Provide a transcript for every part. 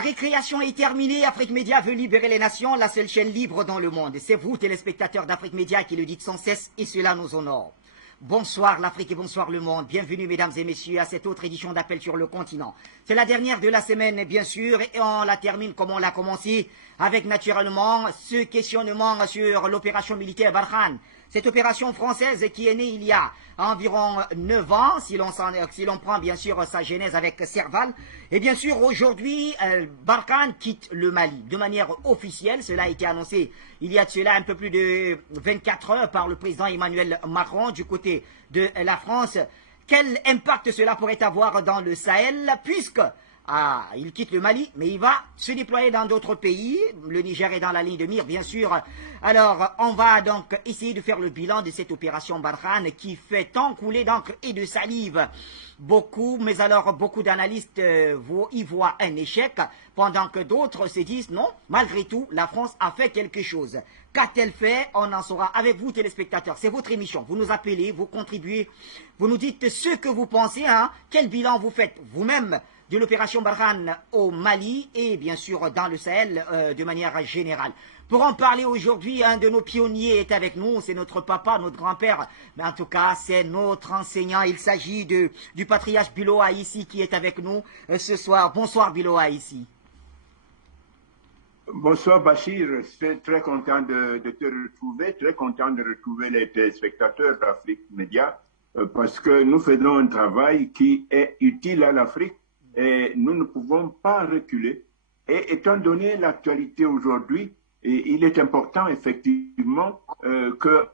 récréation est terminée. Afrique Média veut libérer les nations, la seule chaîne libre dans le monde. C'est vous, téléspectateurs d'Afrique Média, qui le dites sans cesse et cela nous honore. Bonsoir l'Afrique et bonsoir le monde. Bienvenue mesdames et messieurs à cette autre édition d'Appel sur le continent. C'est la dernière de la semaine bien sûr et on la termine comme on l'a commencé avec naturellement ce questionnement sur l'opération militaire Barkhane. Cette opération française qui est née il y a environ 9 ans, si l'on prend bien sûr sa genèse avec Serval. Et bien sûr aujourd'hui, Barkhane quitte le Mali de manière officielle. Cela a été annoncé il y a de cela un peu plus de 24 heures par le président Emmanuel Macron du côté de la France. Quel impact cela pourrait avoir dans le Sahel puisque il quitte le Mali, mais il va se déployer dans d'autres pays. Le Niger est dans la ligne de mire, bien sûr. Alors, on va donc essayer de faire le bilan de cette opération Barkhane qui fait tant couler d'encre et de salive. Beaucoup d'analystes y voient un échec, pendant que d'autres se disent non, malgré tout, la France a fait quelque chose. Qu'a-t-elle fait? On en saura avec vous, téléspectateurs. C'est votre émission. Vous nous appelez, vous contribuez, vous nous dites ce que vous pensez, quel bilan vous faites vous-même de l'opération Barkhane au Mali et bien sûr dans le Sahel de manière générale. Pour en parler aujourd'hui, un de nos pionniers est avec nous, c'est notre papa, notre grand-père, mais en tout cas c'est notre enseignant. Il s'agit du patriarche Bilo Aïssi qui est avec nous ce soir. Bonsoir Bilo Aïssi. Bonsoir Bachir, je suis très content de te retrouver, très content de retrouver les téléspectateurs d'Afrique Média parce que nous faisons un travail qui est utile à l'Afrique. Et nous ne pouvons pas reculer. Et étant donné l'actualité aujourd'hui, il est important effectivement que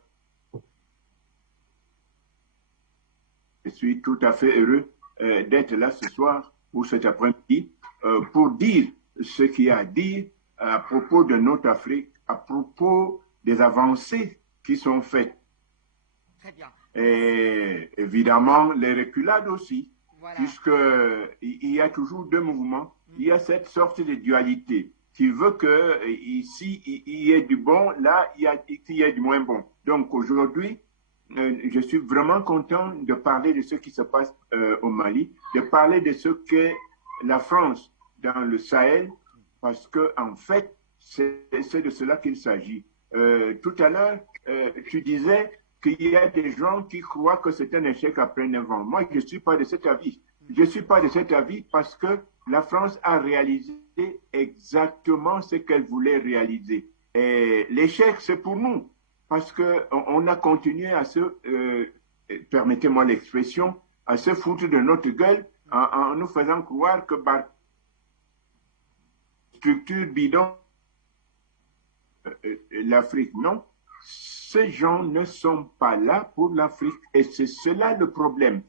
je suis tout à fait heureux d'être là ce soir ou cet après-midi pour dire ce qu'il y a à dire à propos de notre Afrique, à propos des avancées qui sont faites. Très bien. Et évidemment, les reculades aussi. Voilà. Puisqu'il y a toujours deux mouvements, il y a cette sorte de dualité qui veut que ici, il y ait du bon, là, il y a du moins bon. Donc aujourd'hui, je suis vraiment content de parler de ce qui se passe au Mali, de parler de ce qu'est la France dans le Sahel, parce que en fait, c'est de cela qu'il s'agit. Tout à l'heure, tu disais qu'il y a des gens qui croient que c'est un échec après 9 ans. Moi, je ne suis pas de cet avis. Je ne suis pas de cet avis parce que la France a réalisé exactement ce qu'elle voulait réaliser. Et l'échec, c'est pour nous, parce qu'on a continué à permettez-moi l'expression, à se foutre de notre gueule en nous faisant croire que structure bidon l'Afrique. Non. Ces gens ne sont pas là pour l'Afrique et c'est cela le problème.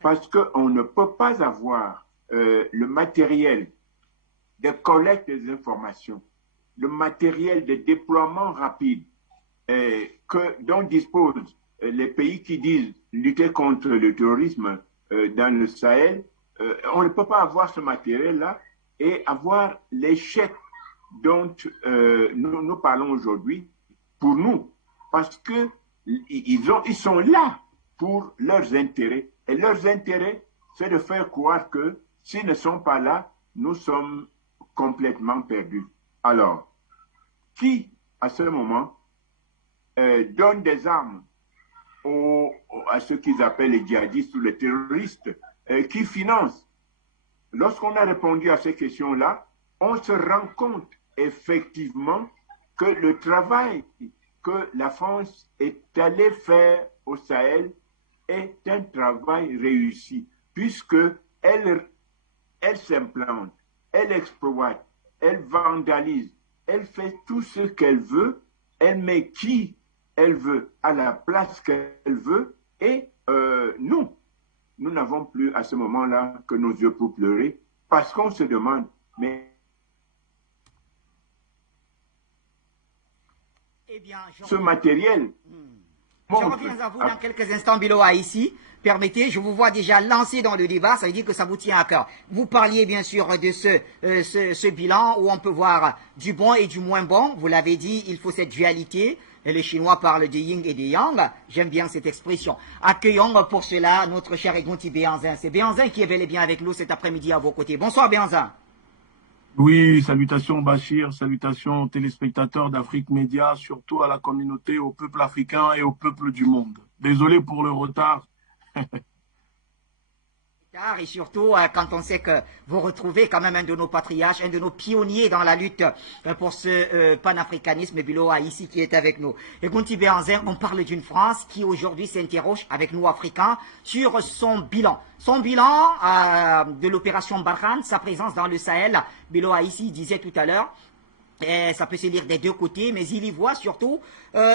Parce qu'on ne peut pas avoir le matériel de collecte des informations, le matériel de déploiement rapide dont disposent les pays qui disent lutter contre le terrorisme dans le Sahel. On ne peut pas avoir ce matériel-là et avoir l'échec dont nous parlons aujourd'hui pour nous. Parce qu'ils sont là pour leurs intérêts. Et leurs intérêts, c'est de faire croire que s'ils ne sont pas là, nous sommes complètement perdus. Alors, qui, à ce moment, donne des armes à ceux qu'ils appellent les djihadistes ou les terroristes, qui financent? Lorsqu'on a répondu à ces questions-là, on se rend compte effectivement que le travail que la France est allée faire au Sahel est un travail réussi, puisque elle s'implante, elle exploite, elle vandalise, elle fait tout ce qu'elle veut, elle met qui elle veut à la place qu'elle veut, et nous n'avons plus à ce moment-là que nos yeux pour pleurer, parce qu'on se demande, mais Eh bien, ce matériel. Je reviens à vous dans quelques instants, Bilo Aïssi. Permettez, je vous vois déjà lancé dans le débat, ça veut dire que ça vous tient à cœur. Vous parliez bien sûr de ce bilan où on peut voir du bon et du moins bon. Vous l'avez dit, il faut cette dualité. Et les Chinois parlent de yin et de yang. J'aime bien cette expression. Accueillons pour cela notre cher Egonti Béanzin. C'est Béanzin qui est bel et bien avec nous cet après-midi à vos côtés. Bonsoir Béanzin. Oui, salutations Bachir, salutations aux téléspectateurs d'Afrique Média, surtout à la communauté, au peuple africain et au peuple du monde. Désolé pour le retard. Et surtout, quand on sait que vous retrouvez quand même un de nos patriarches, un de nos pionniers dans la lutte pour ce panafricanisme, Biloa ici qui est avec nous. Et Gunti Béhanzin, on parle d'une France qui aujourd'hui s'interroge avec nous Africains sur son bilan. Son bilan de l'opération Barkhane, sa présence dans le Sahel, Biloa ici disait tout à l'heure, et ça peut se lire des deux côtés, mais il y voit surtout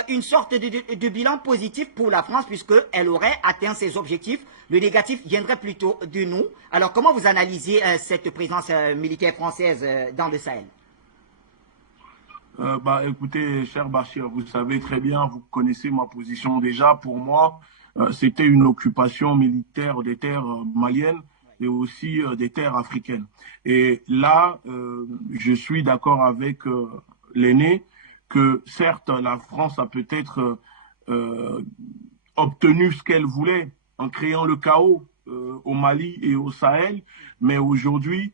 une sorte de bilan positif pour la France puisqu'elle aurait atteint ses objectifs. Le négatif viendrait plutôt de nous. Alors comment vous analysez cette présence militaire française dans le Sahel? Écoutez, cher Bachir, vous savez très bien, vous connaissez ma position déjà. Pour moi, c'était une occupation militaire des terres maliennes et aussi des terres africaines. Et là, je suis d'accord avec l'aîné que certes, la France a peut-être euh, obtenu ce qu'elle voulait en créant le chaos au Mali et au Sahel, mais aujourd'hui,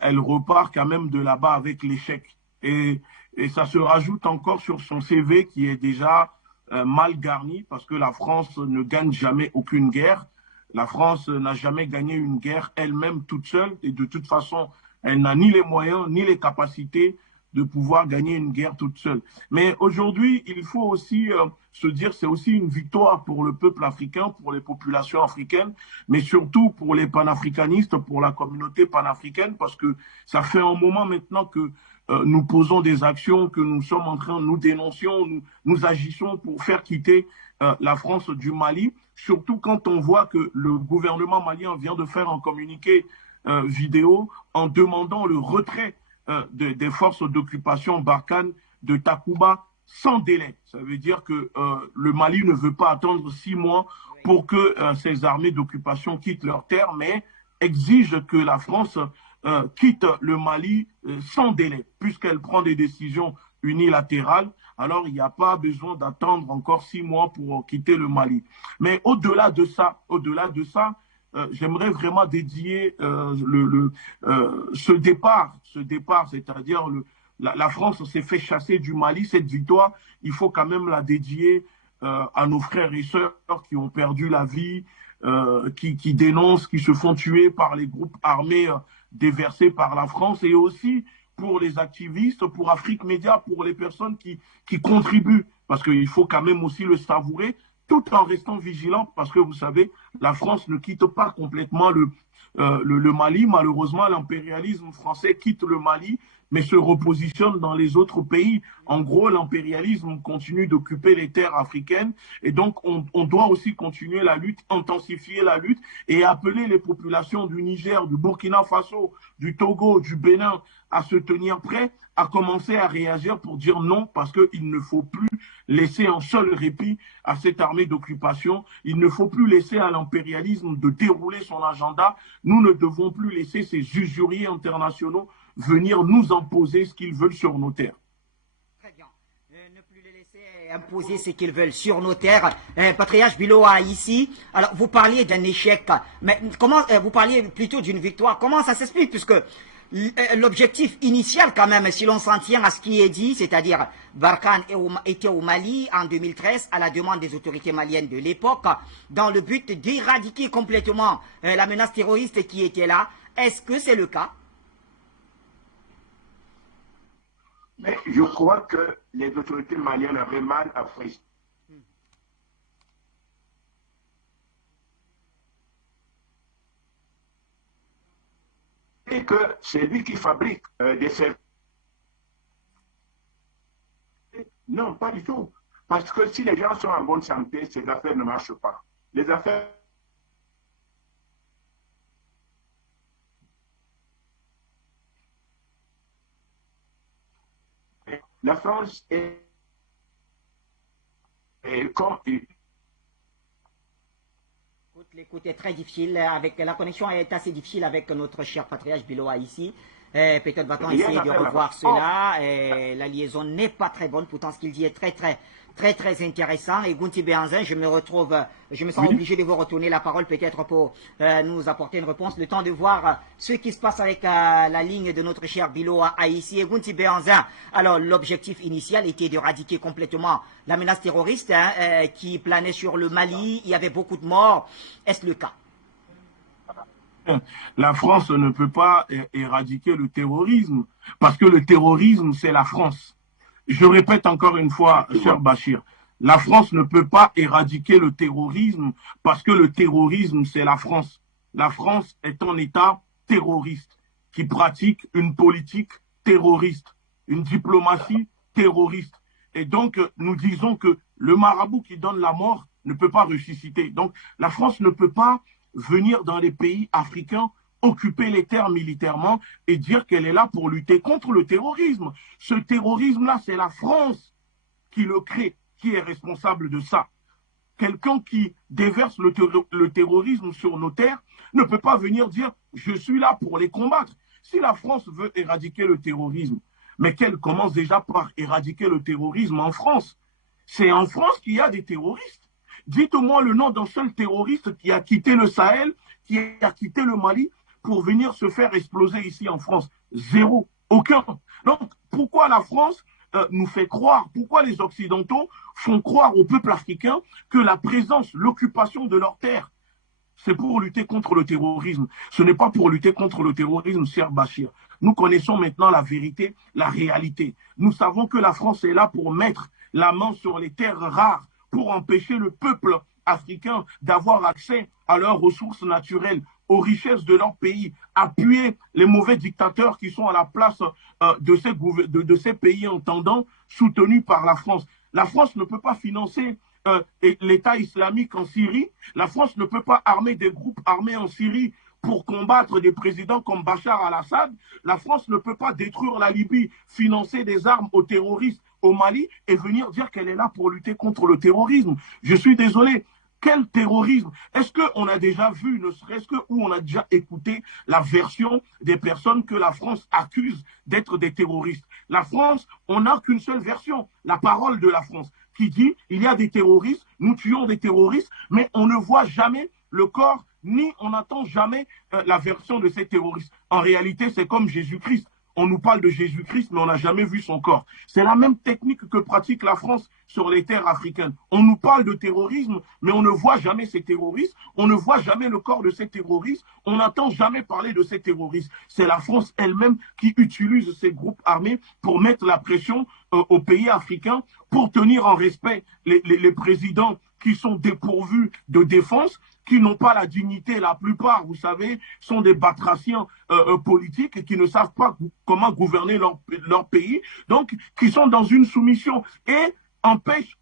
elle repart quand même de là-bas avec l'échec. Et, et ça se rajoute encore sur son CV qui est déjà mal garni parce que la France ne gagne jamais aucune guerre. La France n'a jamais gagné une guerre elle-même toute seule et de toute façon, elle n'a ni les moyens ni les capacités de pouvoir gagner une guerre toute seule. Mais aujourd'hui, il faut aussi se dire c'est aussi une victoire pour le peuple africain, pour les populations africaines, mais surtout pour les panafricanistes, pour la communauté panafricaine, parce que ça fait un moment maintenant que nous posons des actions, que nous sommes en train, nous dénoncions, nous agissons pour faire quitter la France du Mali, surtout quand on voit que le gouvernement malien vient de faire un communiqué vidéo en demandant le retrait des forces d'occupation Barkhane de Takuba sans délai. Ça veut dire que le Mali ne veut pas attendre 6 mois pour que ces armées d'occupation quittent leur terre, mais exige que la France quitte le Mali sans délai, puisqu'elle prend des décisions unilatérales. Alors, il n'y a pas besoin d'attendre encore 6 mois pour quitter le Mali. Mais au-delà de ça, j'aimerais vraiment dédier ce départ, c'est-à-dire la France s'est fait chasser du Mali, cette victoire, il faut quand même la dédier à nos frères et sœurs qui ont perdu la vie, qui dénoncent, qui se font tuer par les groupes armés déversés par la France et aussi pour les activistes, pour Afrique Média, pour les personnes qui contribuent, parce qu'il faut quand même aussi le savourer, tout en restant vigilant, parce que vous savez, la France ne quitte pas complètement le Mali. Malheureusement, l'impérialisme français quitte le Mali, mais se repositionne dans les autres pays. En gros, l'impérialisme continue d'occuper les terres africaines, et donc on doit aussi continuer la lutte, intensifier la lutte, et appeler les populations du Niger, du Burkina Faso, du Togo, du Bénin à se tenir prêts, à commencer à réagir pour dire non, parce qu'il ne faut plus laisser un seul répit à cette armée d'occupation. Il ne faut plus laisser à l'impérialisme de dérouler son agenda. Nous ne devons plus laisser ces usuriers internationaux venir nous imposer ce qu'ils veulent sur nos terres. Très bien. Ne plus les laisser imposer ce qu'ils veulent sur nos terres. Patriarche Biloa ici. Alors, vous parliez d'un échec, mais comment vous parliez plutôt d'une victoire. Comment ça s'explique? Puisque l'objectif initial quand même, si l'on s'en tient à ce qui est dit, c'est-à-dire Barkhane était au Mali en 2013 à la demande des autorités maliennes de l'époque, dans le but d'éradiquer complètement la menace terroriste qui était là. Est-ce que c'est le cas? Mais je crois que les autorités maliennes avaient mal apprécié que c'est lui qui fabrique des services. Non, pas du tout. Parce que si les gens sont en bonne santé, ces affaires ne marchent pas. Les affaires. La France est comme. L'écoute est très difficile, avec la connexion est assez difficile avec notre cher patriarche Biloa ici. Peut-être va-t-on Rien essayer à de faire revoir là-bas. cela. La liaison n'est pas très bonne, pourtant ce qu'il dit est très intéressant. Et Gunti Béhanzin, je me sens Oui. obligé de vous retourner la parole peut-être pour nous apporter une réponse. Le temps de voir ce qui se passe avec la ligne de notre cher Bilo à ici. Et Gunti Béhanzin, alors l'objectif initial était d'éradiquer complètement la menace terroriste qui planait sur le Mali. Il y avait beaucoup de morts. Est-ce le cas? La France ne peut pas éradiquer le terrorisme parce que le terrorisme, c'est la France. Je répète encore une fois, cher Bachir, la France ne peut pas éradiquer le terrorisme parce que le terrorisme, c'est la France. La France est un État terroriste qui pratique une politique terroriste, une diplomatie terroriste. Et donc, nous disons que le marabout qui donne la mort ne peut pas ressusciter. Donc, la France ne peut pas venir dans les pays africains, occuper les terres militairement et dire qu'elle est là pour lutter contre le terrorisme. Ce terrorisme-là, c'est la France qui le crée, qui est responsable de ça. Quelqu'un qui déverse le terrorisme sur nos terres ne peut pas venir dire « je suis là pour les combattre ». Si la France veut éradiquer le terrorisme, mais qu'elle commence déjà par éradiquer le terrorisme en France, c'est en France qu'il y a des terroristes. Dites-moi le nom d'un seul terroriste qui a quitté le Sahel, qui a quitté le Mali pour venir se faire exploser ici en France. Zéro, aucun. Donc, pourquoi la France nous fait croire, pourquoi les Occidentaux font croire au peuple africain que la présence, l'occupation de leurs terres, c'est pour lutter contre le terrorisme. Ce n'est pas pour lutter contre le terrorisme, cher Bachir. Nous connaissons maintenant la vérité, la réalité. Nous savons que la France est là pour mettre la main sur les terres rares, pour empêcher le peuple africain d'avoir accès à leurs ressources naturelles, aux richesses de leur pays, appuyer les mauvais dictateurs qui sont à la place de ces pays entendants soutenus par la France. La France ne peut pas financer l'État islamique en Syrie. La France ne peut pas armer des groupes armés en Syrie pour combattre des présidents comme Bachar al-Assad. La France ne peut pas détruire la Libye, financer des armes aux terroristes au Mali et venir dire qu'elle est là pour lutter contre le terrorisme. Je suis désolé. Quel terrorisme? Est-ce qu'on a déjà vu, ne serait-ce que, ou on a déjà écouté la version des personnes que la France accuse d'être des terroristes? La France, on n'a qu'une seule version, la parole de la France, qui dit il y a des terroristes, nous tuons des terroristes, mais on ne voit jamais le corps, ni on n'entend jamais la version de ces terroristes. En réalité, c'est comme Jésus-Christ. On nous parle de Jésus-Christ, mais on n'a jamais vu son corps. C'est la même technique que pratique la France sur les terres africaines. On nous parle de terrorisme, mais on ne voit jamais ces terroristes. On ne voit jamais le corps de ces terroristes. On n'entend jamais parler de ces terroristes. C'est la France elle-même qui utilise ces groupes armés pour mettre la pression aux pays africains, pour tenir en respect les présidents qui sont dépourvus de défense, qui n'ont pas la dignité, la plupart, vous savez, sont des batraciens politiques et qui ne savent pas comment gouverner leur pays, donc qui sont dans une soumission et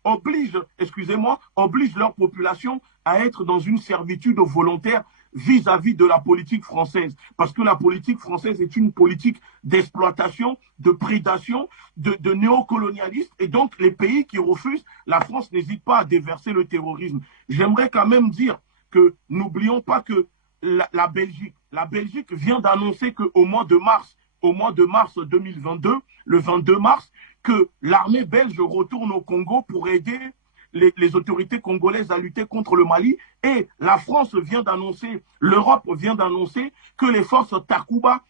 oblige leur population à être dans une servitude volontaire vis-à-vis de la politique française. Parce que la politique française est une politique d'exploitation, de prédation, de néocolonialisme. Et donc, les pays qui refusent, la France n'hésite pas à déverser le terrorisme. J'aimerais quand même dire que n'oublions pas que la Belgique vient d'annoncer qu'au mois de mars 2022, le 22 mars, que l'armée belge retourne au Congo pour aider les autorités congolaises à lutter contre le Mali. Et la France vient d'annoncer, l'Europe vient d'annoncer que les forces Takuba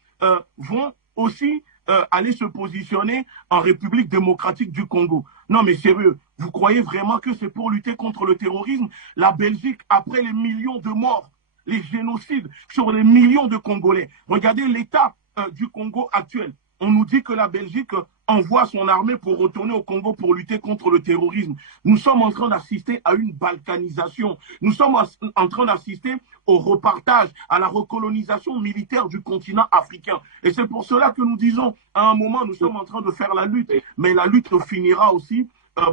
vont aussi aller se positionner en République démocratique du Congo. Non mais sérieux, vous croyez vraiment que c'est pour lutter contre le terrorisme? La Belgique, après les millions de morts, les génocides sur les millions de Congolais, regardez l'état du Congo actuel. On nous dit que la Belgique envoie son armée pour retourner au Congo pour lutter contre le terrorisme. Nous sommes en train d'assister à une balkanisation. Nous sommes en train d'assister au repartage, à la recolonisation militaire du continent africain. Et c'est pour cela que nous disons, à un moment, nous sommes en train de faire la lutte. Mais la lutte finira aussi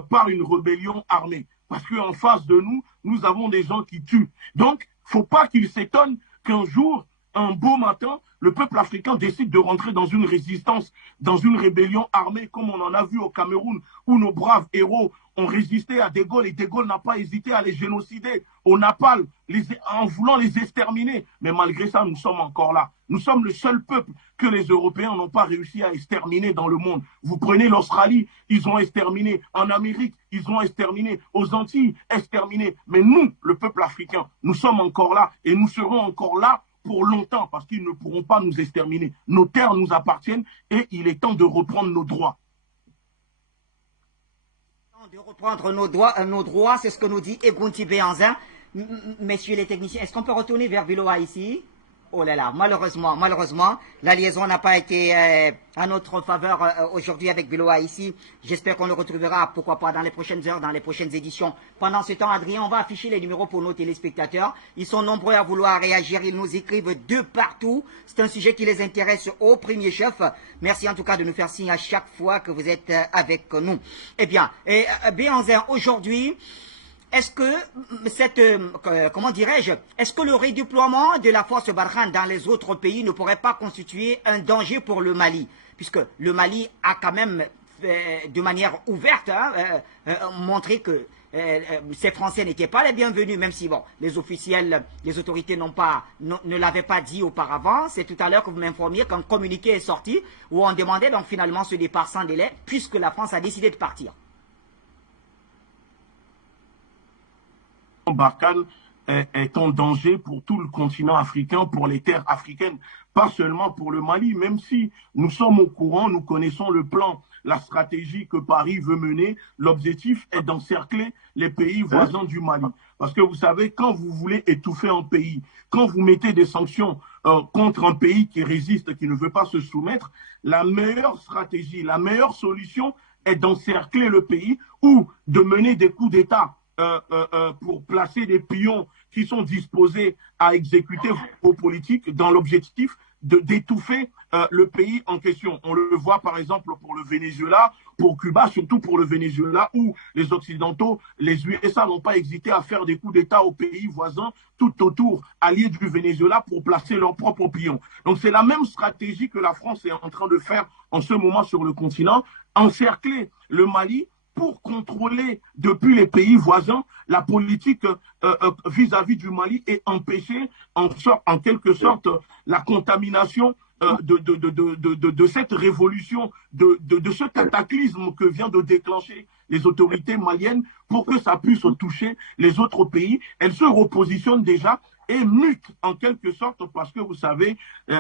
par une rébellion armée. Parce qu'en face de nous, nous avons des gens qui tuent. Donc, il ne faut pas qu'ils s'étonnent qu'un jour, un beau matin, le peuple africain décide de rentrer dans une résistance, dans une rébellion armée, comme on en a vu au Cameroun, où nos braves héros ont résisté à De Gaulle et De Gaulle n'a pas hésité à les génocider au Napal, en voulant les exterminer. Mais malgré ça, nous sommes encore là. Nous sommes le seul peuple que les Européens n'ont pas réussi à exterminer dans le monde. Vous prenez l'Australie, ils ont exterminé. En Amérique, ils ont exterminé. Aux Antilles, exterminé. Mais nous, le peuple africain, nous sommes encore là et nous serons encore là pour longtemps parce qu'ils ne pourront pas nous exterminer. Nos terres nous appartiennent et il est temps de reprendre nos droits. De reprendre nos droits, c'est ce que nous dit Egunti Béanzin. Messieurs les techniciens, est-ce qu'on peut retourner vers Biloa ici? Oh là là, malheureusement, la liaison n'a pas été à notre faveur aujourd'hui avec Biloa ici. J'espère qu'on le retrouvera, pourquoi pas, dans les prochaines heures, dans les prochaines éditions. Pendant ce temps, Adrien, on va afficher les numéros pour nos téléspectateurs. Ils sont nombreux à vouloir réagir, ils nous écrivent de partout. C'est un sujet qui les intéresse au premier chef. Merci en tout cas de nous faire signe à chaque fois que vous êtes avec nous. Eh bien, Béanzin, aujourd'hui... Est-ce que comment dirais-je, est-ce que le redéploiement de la force Barkhane dans les autres pays ne pourrait pas constituer un danger pour le Mali? Puisque le Mali a quand même, de manière ouverte, montré que ces Français n'étaient pas les bienvenus, même si bon, les officiels, les autorités ne l'avaient pas dit auparavant. C'est tout à l'heure que vous m'informiez qu'un communiqué est sorti où on demandait donc finalement ce départ sans délai, puisque la France a décidé de partir. Barkhane est en danger pour tout le continent africain, pour les terres africaines, pas seulement pour le Mali, même si nous sommes au courant, nous connaissons le plan, la stratégie que Paris veut mener. L'objectif est d'encercler les pays voisins du Mali. Parce que vous savez, quand vous voulez étouffer un pays, quand vous mettez des sanctions contre un pays qui résiste, qui ne veut pas se soumettre, la meilleure stratégie, la meilleure solution est d'encercler le pays ou de mener des coups d'État pour placer des pions qui sont disposés à exécuter vos politiques dans l'objectif d'étouffer le pays en question. On le voit par exemple pour le Venezuela, pour Cuba, surtout pour le Venezuela, où les Occidentaux, les USA n'ont pas hésité à faire des coups d'État aux pays voisins tout autour, alliés du Venezuela, pour placer leurs propres pions. Donc c'est la même stratégie que la France est en train de faire en ce moment sur le continent, encercler le Mali pour contrôler depuis les pays voisins la politique vis-à-vis du Mali et empêcher en quelque sorte la contamination de cette révolution, de ce cataclysme que vient de déclencher les autorités maliennes pour que ça puisse toucher les autres pays. Elles se repositionnent déjà et mutent en quelque sorte parce que vous savez,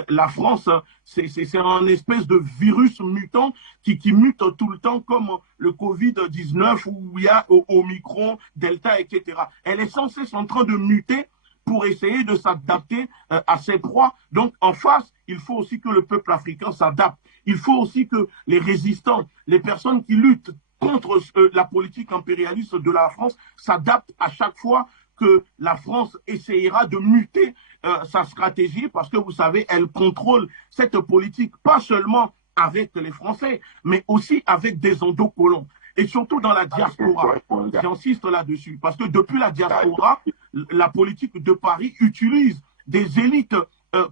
la France, c'est un espèce de virus mutant qui mute tout le temps comme le Covid-19 où il y a Omicron, Delta, etc. Elle est sans cesse en train de muter pour essayer de s'adapter à ses proies. Donc en face, il faut aussi que le peuple africain s'adapte. Il faut aussi que les résistants, les personnes qui luttent contre la politique impérialiste de la France s'adaptent à chaque fois que la France essayera de muter sa stratégie parce que vous savez, elle contrôle cette politique pas seulement avec les Français, mais aussi avec des endocolons. Et surtout dans la diaspora, j'insiste là-dessus, parce que depuis la diaspora, la politique de Paris utilise des élites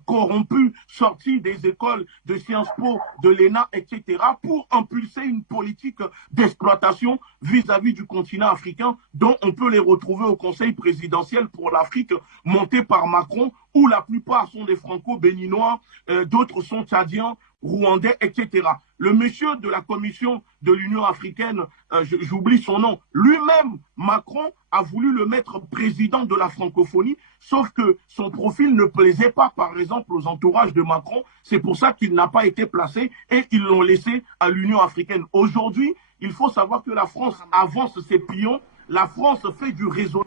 corrompus, sortis des écoles de Sciences Po, de l'ENA, etc., pour impulser une politique d'exploitation vis-à-vis du continent africain, dont on peut les retrouver au Conseil présidentiel pour l'Afrique, monté par Macron, où la plupart sont des franco-béninois, d'autres sont tchadiens, rwandais, etc. Le monsieur de la commission de l'Union africaine, j'oublie son nom, lui-même, Macron, a voulu le mettre président de la francophonie, sauf que son profil ne plaisait pas, par exemple, aux entourages de Macron. C'est pour ça qu'il n'a pas été placé et ils l'ont laissé à l'Union africaine. Aujourd'hui, il faut savoir que la France avance ses pions, la France fait du réseau.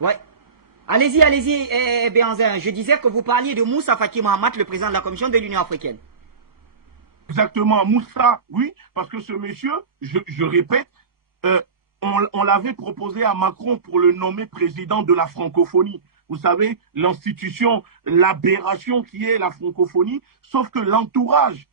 Ouais. Allez-y, Béanzin. Je disais que vous parliez de Moussa Faki Mahamat, le président de la Commission de l'Union africaine. Exactement, Moussa, oui, parce que ce monsieur, je répète, on l'avait proposé à Macron pour le nommer président de la francophonie. Vous savez, l'institution, l'aberration qui est la francophonie, sauf que l'entourage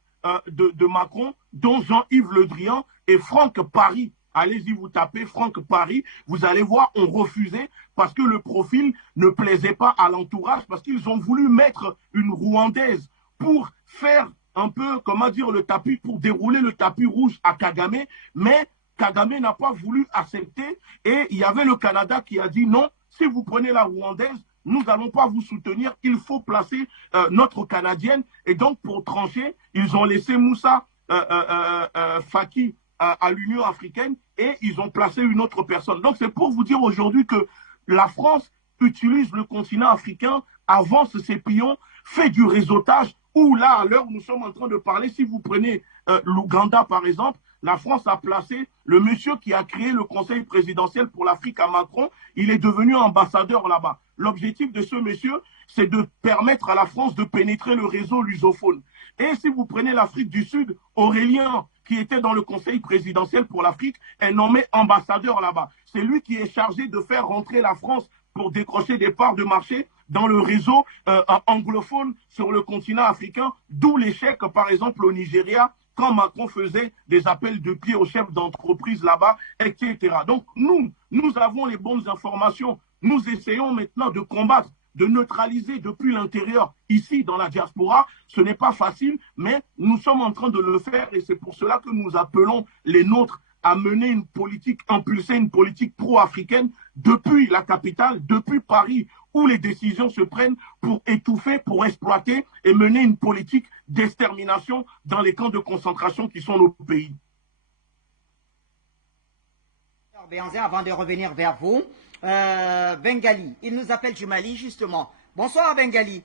de Macron, dont Jean-Yves Le Drian et Franck Paris, allez-y, vous tapez Franck Paris, vous allez voir, on refusait parce que le profil ne plaisait pas à l'entourage, parce qu'ils ont voulu mettre une Rwandaise pour faire un peu, comment dire, le tapis, pour dérouler le tapis rouge à Kagame, mais Kagame n'a pas voulu accepter et il y avait le Canada qui a dit non, si vous prenez la Rwandaise, nous n'allons pas vous soutenir, il faut placer notre Canadienne. Et donc, pour trancher, ils ont laissé Moussa Faki à l'Union africaine et ils ont placé une autre personne. Donc, c'est pour vous dire aujourd'hui que la France utilise le continent africain, avance ses pions, fait du réseautage, où là, à l'heure où nous sommes en train de parler, si vous prenez l'Ouganda, par exemple, la France a placé le monsieur qui a créé le conseil présidentiel pour l'Afrique à Macron, il est devenu ambassadeur là-bas. L'objectif de ce monsieur, c'est de permettre à la France de pénétrer le réseau lusophone. Et si vous prenez l'Afrique du Sud, Aurélien, qui était dans le conseil présidentiel pour l'Afrique, est nommé ambassadeur là-bas. C'est lui qui est chargé de faire rentrer la France pour décrocher des parts de marché dans le réseau anglophone sur le continent africain, d'où l'échec, par exemple, au Nigeria, quand Macron faisait des appels de pied aux chefs d'entreprise là-bas, etc. Donc, nous avons les bonnes informations. Nous essayons maintenant de combattre, de neutraliser depuis l'intérieur, ici, dans la diaspora. Ce n'est pas facile, mais nous sommes en train de le faire et c'est pour cela que nous appelons les nôtres à mener une politique, impulser une politique pro-africaine depuis la capitale, depuis Paris, où les décisions se prennent pour étouffer, pour exploiter et mener une politique d'extermination dans les camps de concentration qui sont nos pays. Béanzin, avant de revenir vers vous, Bengali, il nous appelle du Mali justement. Bonsoir Bengali.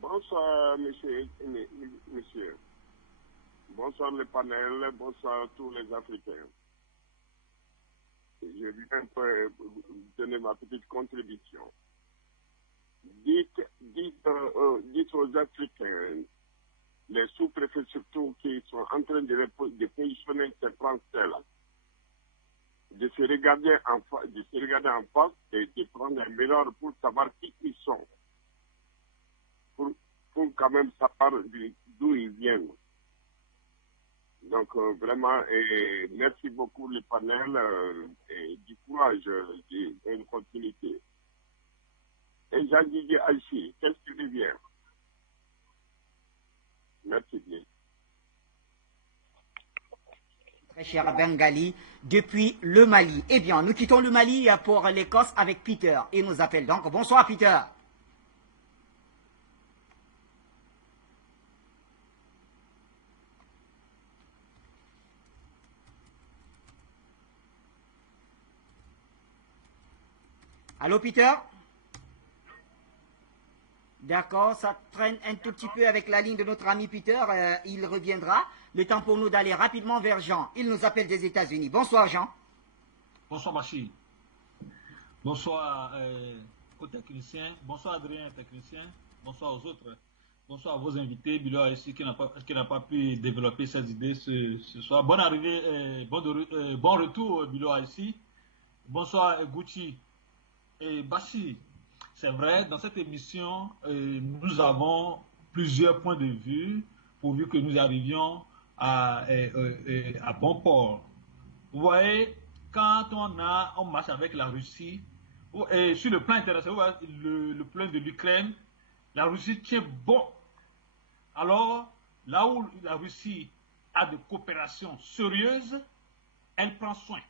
Bonsoir monsieur. Bonsoir le panel, bonsoir tous les Africains. Je viens pour donner ma petite contribution. Dites aux Africains, les sous-préfets surtout qui sont en train de positionner ces Français-là, de se regarder en face et de prendre un mélange pour savoir qui ils sont, pour quand même savoir d'où ils viennent. Donc vraiment, et merci beaucoup le panel et du courage et une continuité. Et Jean-Didier Alchi, qu'est-ce qui lui vient? Merci bien. Très cher Bengali, depuis le Mali. Eh bien, nous quittons le Mali pour l'Écosse avec Peter. Il nous appelle donc. Bonsoir Peter. Allô Peter? D'accord, ça traîne un tout petit peu avec la ligne de notre ami Peter. Il reviendra. Le temps pour nous d'aller rapidement vers Jean. Il nous appelle des États-Unis. Bonsoir Jean. Bonsoir Bachir. Bonsoir aux techniciens. Bonsoir Adrien, technicien. Bonsoir aux autres. Bonsoir à vos invités. Bilo ici qui n'a pas pu développer ses idées ce soir. Bonne arrivée, bon retour Bilo ici. Bonsoir Gucci et Bachir. C'est vrai, dans cette émission, nous avons plusieurs points de vue pourvu que nous arrivions à bon port. Vous voyez, quand on marche avec la Russie, et sur le plan international, le plan de l'Ukraine, la Russie tient bon. Alors, là où la Russie a de coopération sérieuse, elle prend soin.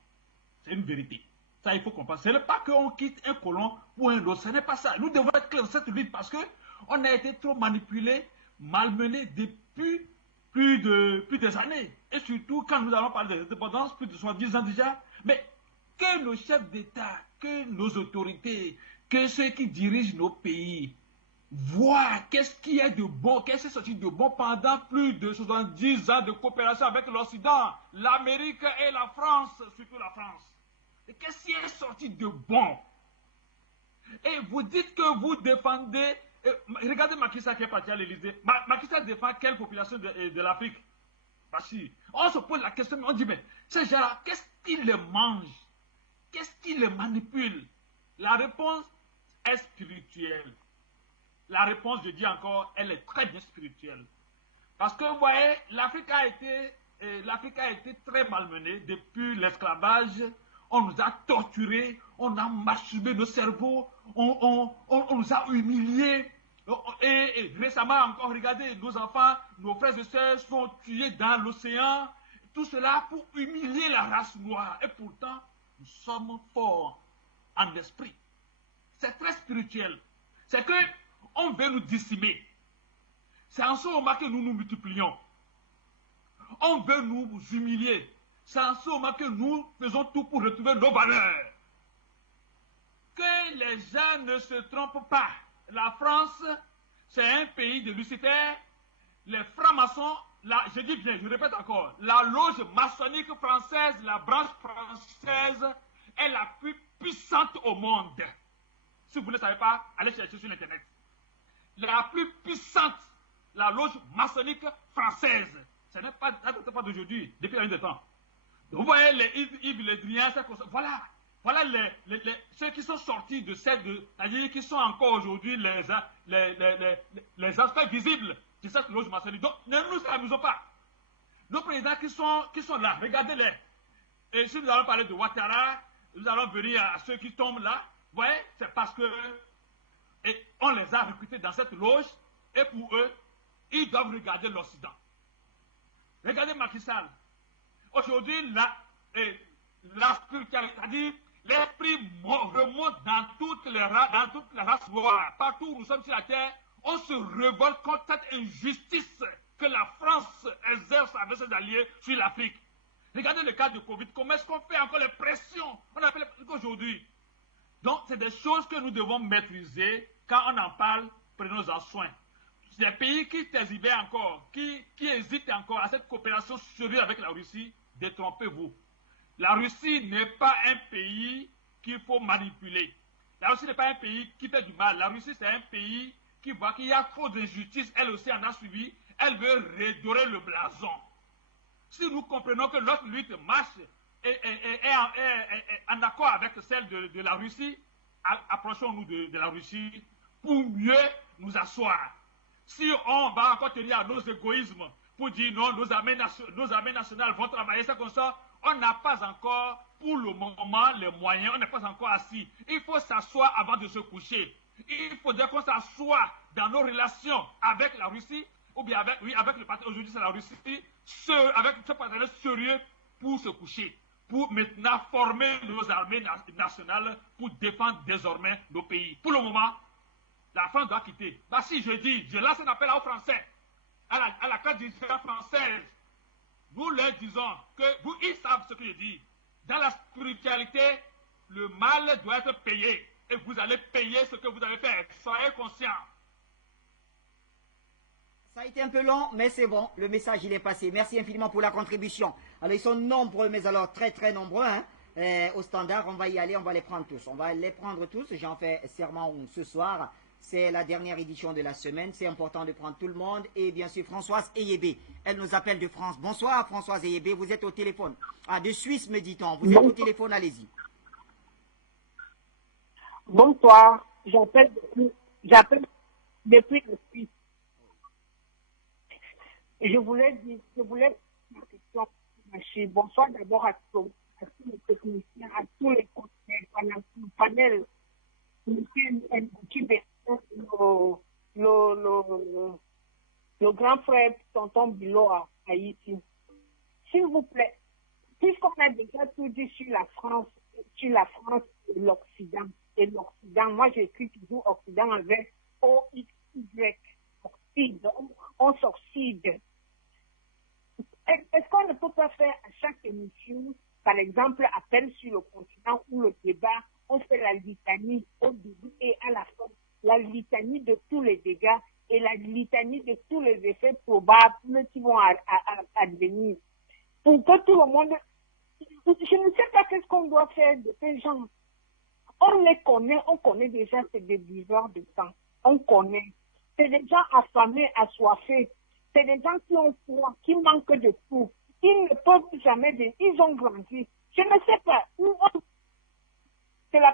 C'est une vérité. Ça, il faut comprendre. Ce n'est pas qu'on quitte un colon pour un autre. Ce n'est pas ça. Nous devons être clairs dans cette lutte parce qu'on a été trop manipulés, malmenés depuis plus des années. Et surtout, quand nous allons parler des indépendances, plus de 70 ans déjà, mais que nos chefs d'État, que nos autorités, que ceux qui dirigent nos pays voient qu'est-ce qui est de bon, qu'est-ce qui est sorti de bon pendant plus de 70 ans de coopération avec l'Occident, l'Amérique et la France, surtout la France. Et qu'est-ce qui est sorti de bon? Et vous dites que vous défendez... regardez Macky Sall qui est parti à l'Élysée. Macky Sall défend quelle population de l'Afrique? Bachir. On se pose la question, mais on dit, mais ces gens-là, qu'est-ce qu'ils les mangent? Qu'est-ce qu'ils les manipulent? La réponse est spirituelle. La réponse, je dis encore, elle est très bien spirituelle. Parce que vous voyez, l'Afrique a été l'Afrique a été très malmenée depuis l'esclavage. On nous a torturés, on a masturbé nos cerveaux, on nous a humiliés. Et récemment encore, regardez, nos enfants, nos frères et sœurs sont tués dans l'océan. Tout cela pour humilier la race noire. Et pourtant, nous sommes forts en esprit. C'est très spirituel. C'est que on veut nous décimer. C'est en ce moment que nous nous multiplions. On veut nous humilier. C'est en ce moment que nous faisons tout pour retrouver nos valeurs. Que les gens ne se trompent pas. La France, c'est un pays de Lucifer. Les francs-maçons, je dis bien, je répète encore, la loge maçonnique française, la branche française, est la plus puissante au monde. Si vous ne savez pas, allez chercher sur Internet. La plus puissante, la loge maçonnique française. Ce n'est pas d'aujourd'hui, depuis un de temps. Vous voyez les Yves Le Drian, voilà ceux qui sont sortis de c'est-à-dire qui sont encore aujourd'hui les aspects visibles de cette loge maçonnique. Donc, ne nous amusons pas. Nos présidents qui sont là, regardez-les. Et si nous allons parler de Ouattara, nous allons venir à ceux qui tombent là. Vous voyez, c'est parce que on les a recrutés dans cette loge, et pour eux, ils doivent regarder l'Occident. Regardez Macky Sall. Aujourd'hui, la spiritualité, c'est-à-dire l'esprit remonte dans toutes les races noires. Partout où nous sommes sur la terre, on se révolte contre cette injustice que la France exerce avec ses alliés sur l'Afrique. Regardez le cas de Covid. Comment est-ce qu'on fait encore les pressions? On appelle aujourd'hui. Donc, c'est des choses que nous devons maîtriser. Quand on en parle, prenons-en soin. Des pays qui t'hésitaient encore, qui hésitent encore à cette coopération sérieuse avec la Russie, détrompez-vous. La Russie n'est pas un pays qu'il faut manipuler. La Russie n'est pas un pays qui fait du mal. La Russie, c'est un pays qui voit qu'il y a trop d'injustice. Elle aussi en a suivi. Elle veut redorer le blason. Si nous comprenons que notre lutte marche est en accord avec celle de la Russie, approchons-nous de la Russie pour mieux nous asseoir. Si on va encore tenir à nos égoïsmes pour dire non, nos armées nationales vont travailler, c'est comme ça, on n'a pas encore, pour le moment, les moyens, on n'est pas encore assis. Il faut s'asseoir avant de se coucher. Il faudrait qu'on s'assoie dans nos relations avec la Russie, ou bien avec le partenaire, aujourd'hui c'est la Russie, avec ce partenaire sérieux pour se coucher, pour maintenant former nos armées nationales pour défendre désormais nos pays. Pour le moment, la France doit quitter. Bah si je lance un appel aux Français, à la carte dirigeante française, nous leur disons que ils savent ce que je dis. Dans la spiritualité, le mal doit être payé. Et vous allez payer ce que vous avez fait. Soyez conscients. Ça a été un peu long, mais c'est bon. Le message, il est passé. Merci infiniment pour la contribution. Alors, ils sont nombreux, mais alors très, très nombreux. Au standard, on va y aller, on va les prendre tous. On va les prendre tous. J'en fais serment ce soir. C'est la dernière édition de la semaine. C'est important de prendre tout le monde. Et bien sûr, Françoise Eyébé. Elle nous appelle de France. Bonsoir, Françoise Eyébé. Vous êtes au téléphone. Ah, de Suisse, me dit-on. Vous êtes au téléphone, allez-y. Bonsoir. J'appelle depuis le Suisse. Je voulais dire une question. Bonsoir d'abord à tous les techniciens, à tous les panels. Le grand frère tonton Bilo à Haïti. S'il vous plaît, puisqu'on a déjà tout dit sur la France et l'Occident, moi j'écris toujours Occident avec O-X-Y, Oxide, on s'oxyde. Est-ce qu'on ne peut pas faire à chaque émission, par exemple, appel sur le continent ou le débat, on fait la litanie au début et à la fin, la litanie de tous les dégâts et la litanie de tous les effets probables qui vont advenir. Pour que tout le monde... Je ne sais pas qu'est-ce qu'on doit faire de ces gens. On les connaît, on connaît déjà, c'est des buveurs de sang. On connaît. C'est des gens affamés, assoiffés. C'est des gens qui ont froid, qui manquent de tout. Ils ne peuvent jamais dire, ils ont grandi. Je ne sais pas. C'est la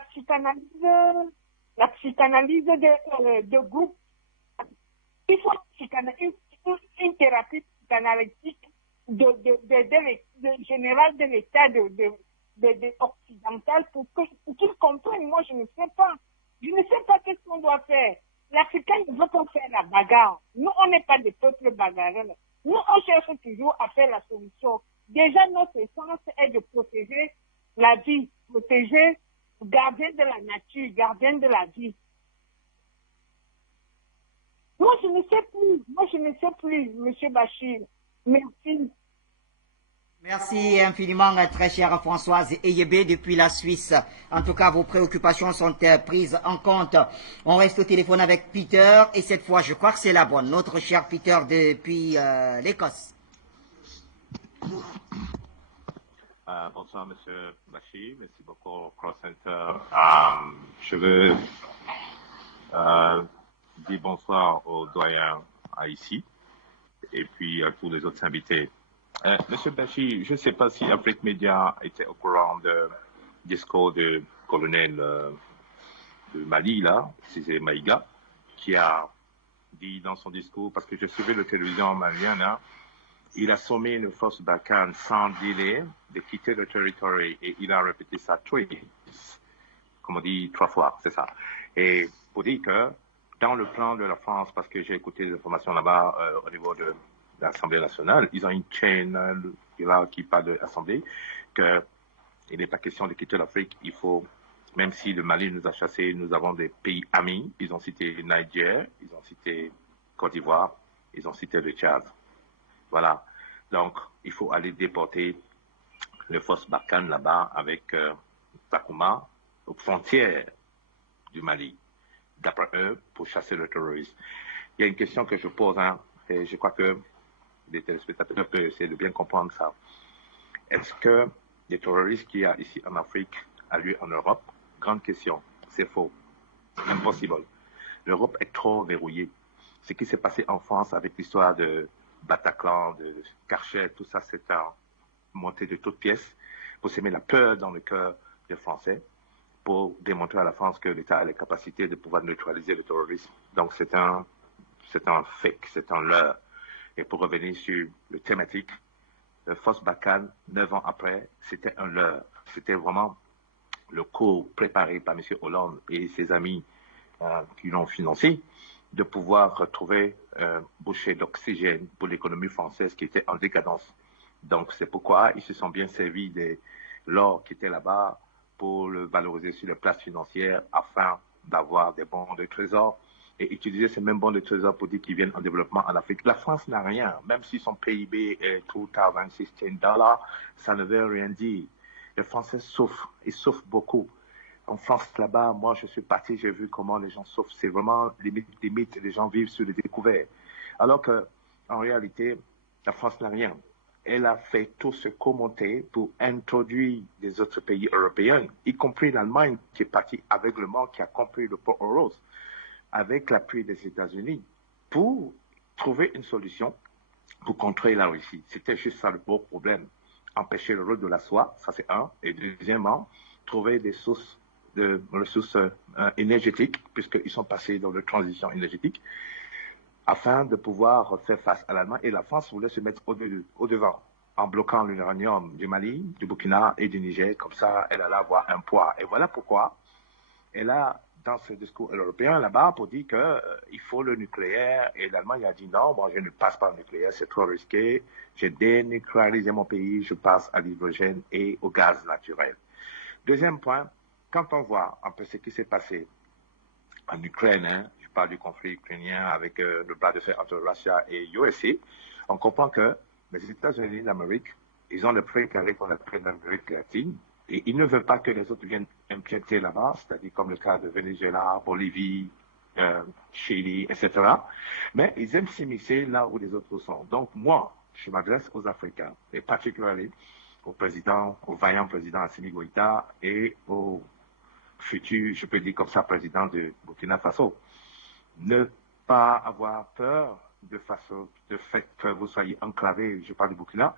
psychanalyse de groupe. Il faut une thérapie psychanalytique de général de l'État occidental pour qu'ils comprennent. Moi, je ne sais pas. Je ne sais pas qu'est-ce qu'on doit faire. L'Africain ne veut pas faire la bagarre. Nous, on n'est pas des peuples bagarreurs. Nous, on cherche toujours à faire la solution. Déjà, notre essence est de protéger la vie, protéger, gardien de la nature, gardien de la vie. Moi, je ne sais plus, Monsieur Bachir. Merci. Merci infiniment, très chère Françoise Eyébé depuis la Suisse. En tout cas, vos préoccupations sont prises en compte. On reste au téléphone avec Peter et cette fois, je crois que c'est la bonne. Notre cher Peter depuis l'Écosse. Bonsoir, Monsieur Bachir. Merci beaucoup au Cross Center. Je veux dire bonsoir au doyen ici et puis à tous les autres invités. Monsieur Bachir, je ne sais pas si Afrique Média était au courant du discours du colonel de Mali, là, c'est Maïga, qui a dit dans son discours, parce que je suivais la télévision malienne, hein, il a sommé une force Barkhane sans délai de quitter le territoire et il a répété ça comme on dit 3 fois, c'est ça. Et pour dire que dans le plan de la France, parce que j'ai écouté les informations là-bas au niveau de l'Assemblée nationale, ils ont une chaîne là qui parle de l'Assemblée, qu'il n'est pas question de quitter l'Afrique. Il faut, même si le Mali nous a chassés, nous avons des pays amis. Ils ont cité Niger, ils ont cité Côte d'Ivoire, ils ont cité le Tchad. Voilà. Donc, il faut aller déporter les forces Barkhane là-bas avec Takuma aux frontières du Mali, d'après eux, pour chasser le terrorisme. Il y a une question que je pose, hein, et je crois que les téléspectateurs peuvent essayer de bien comprendre ça. Est-ce que les terroristes qu'il y a ici en Afrique a lieu en Europe? Grande question. C'est faux. Impossible. L'Europe est trop verrouillée. Ce qui s'est passé en France avec l'histoire de Bataclan, de Karcher, tout ça, c'est une montée de toutes pièces pour semer la peur dans le cœur des Français, pour démontrer à la France que l'État a les capacités de pouvoir neutraliser le terrorisme. Donc c'est un fake, c'est un leurre. Et pour revenir sur le thématique, le Force Barkhane, 9 ans après, c'était un leurre. C'était vraiment le coup préparé par M. Hollande et ses amis qui l'ont financé, de pouvoir retrouver bouchée d'oxygène pour l'économie française qui était en décadence. Donc c'est pourquoi ils se sont bien servis de l'or qui était là-bas pour le valoriser sur les places financières afin d'avoir des bons de trésor et utiliser ces mêmes bons de trésor pour dire qu'ils viennent en développement en Afrique. La France n'a rien, même si son PIB est tout à $26, ça ne veut rien dire. Les Français souffrent, ils souffrent beaucoup. En France, là-bas, moi, je suis parti, j'ai vu comment les gens souffrent. C'est vraiment limite, les gens vivent sur les découvertes. Alors que, en réalité, la France n'a rien. Elle a fait tout ce commenter pour introduire des autres pays européens, y compris l'Allemagne, qui est partie aveuglement, qui a compris le port rose, avec l'appui des États-Unis, pour trouver une solution pour contrer la Russie. C'était juste ça le beau problème. Empêcher le rôle de la soie, ça c'est un. Et deuxièmement, trouver des sources de ressources énergétiques, puisqu'ils sont passés dans la transition énergétique, afin de pouvoir faire face à l'Allemagne. Et la France voulait se mettre au-devant, en bloquant l'uranium du Mali, du Burkina et du Niger. Comme ça, elle allait avoir un poids. Et voilà pourquoi elle a, dans ce discours européen là-bas, pour dire qu'il faut le nucléaire. Et l'Allemagne a dit non, moi je ne passe pas au nucléaire, c'est trop risqué. J'ai dénucléarisé mon pays, je passe à l'hydrogène et au gaz naturel. Deuxième point, quand on voit un peu ce qui s'est passé en Ukraine, hein, je parle du conflit ukrainien avec le bras de fer entre Russie et USA, on comprend que les États-Unis d'Amérique, ils ont le précaré qu'on appelle l'Amérique latine, et ils ne veulent pas que les autres viennent empiéter là-bas, c'est-à-dire comme le cas de Venezuela, Bolivie, Chili, etc. Mais ils aiment s'immiscer là où les autres sont. Donc moi, je m'adresse aux Africains, et particulièrement au vaillant président Assimi Goïta et au futur, je peux dire comme ça, président de Burkina Faso. Ne pas avoir peur de fait que vous soyez enclavé, je parle du Burkina.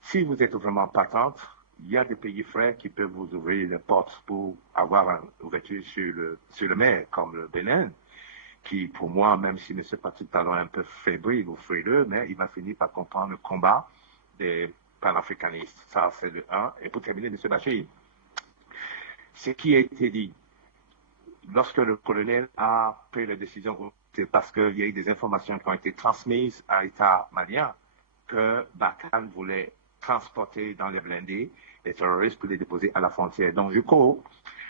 Si vous êtes vraiment patente, il y a des pays frères qui peuvent vous ouvrir les portes pour avoir une ouverture sur le mer, comme le Bénin, qui, pour moi, même s'il ne sait pas tout à l'heure un peu fébrile ou frileux, mais il va finir par comprendre le combat des panafricanistes. Ça, c'est le 1. Et pour terminer, M. Bachir, ce qui a été dit, lorsque le colonel a pris la décision, c'est parce qu'il y a eu des informations qui ont été transmises à l'État malien que Barkhane voulait transporter dans les blindés les terroristes pour les déposer à la frontière. Donc, du coup,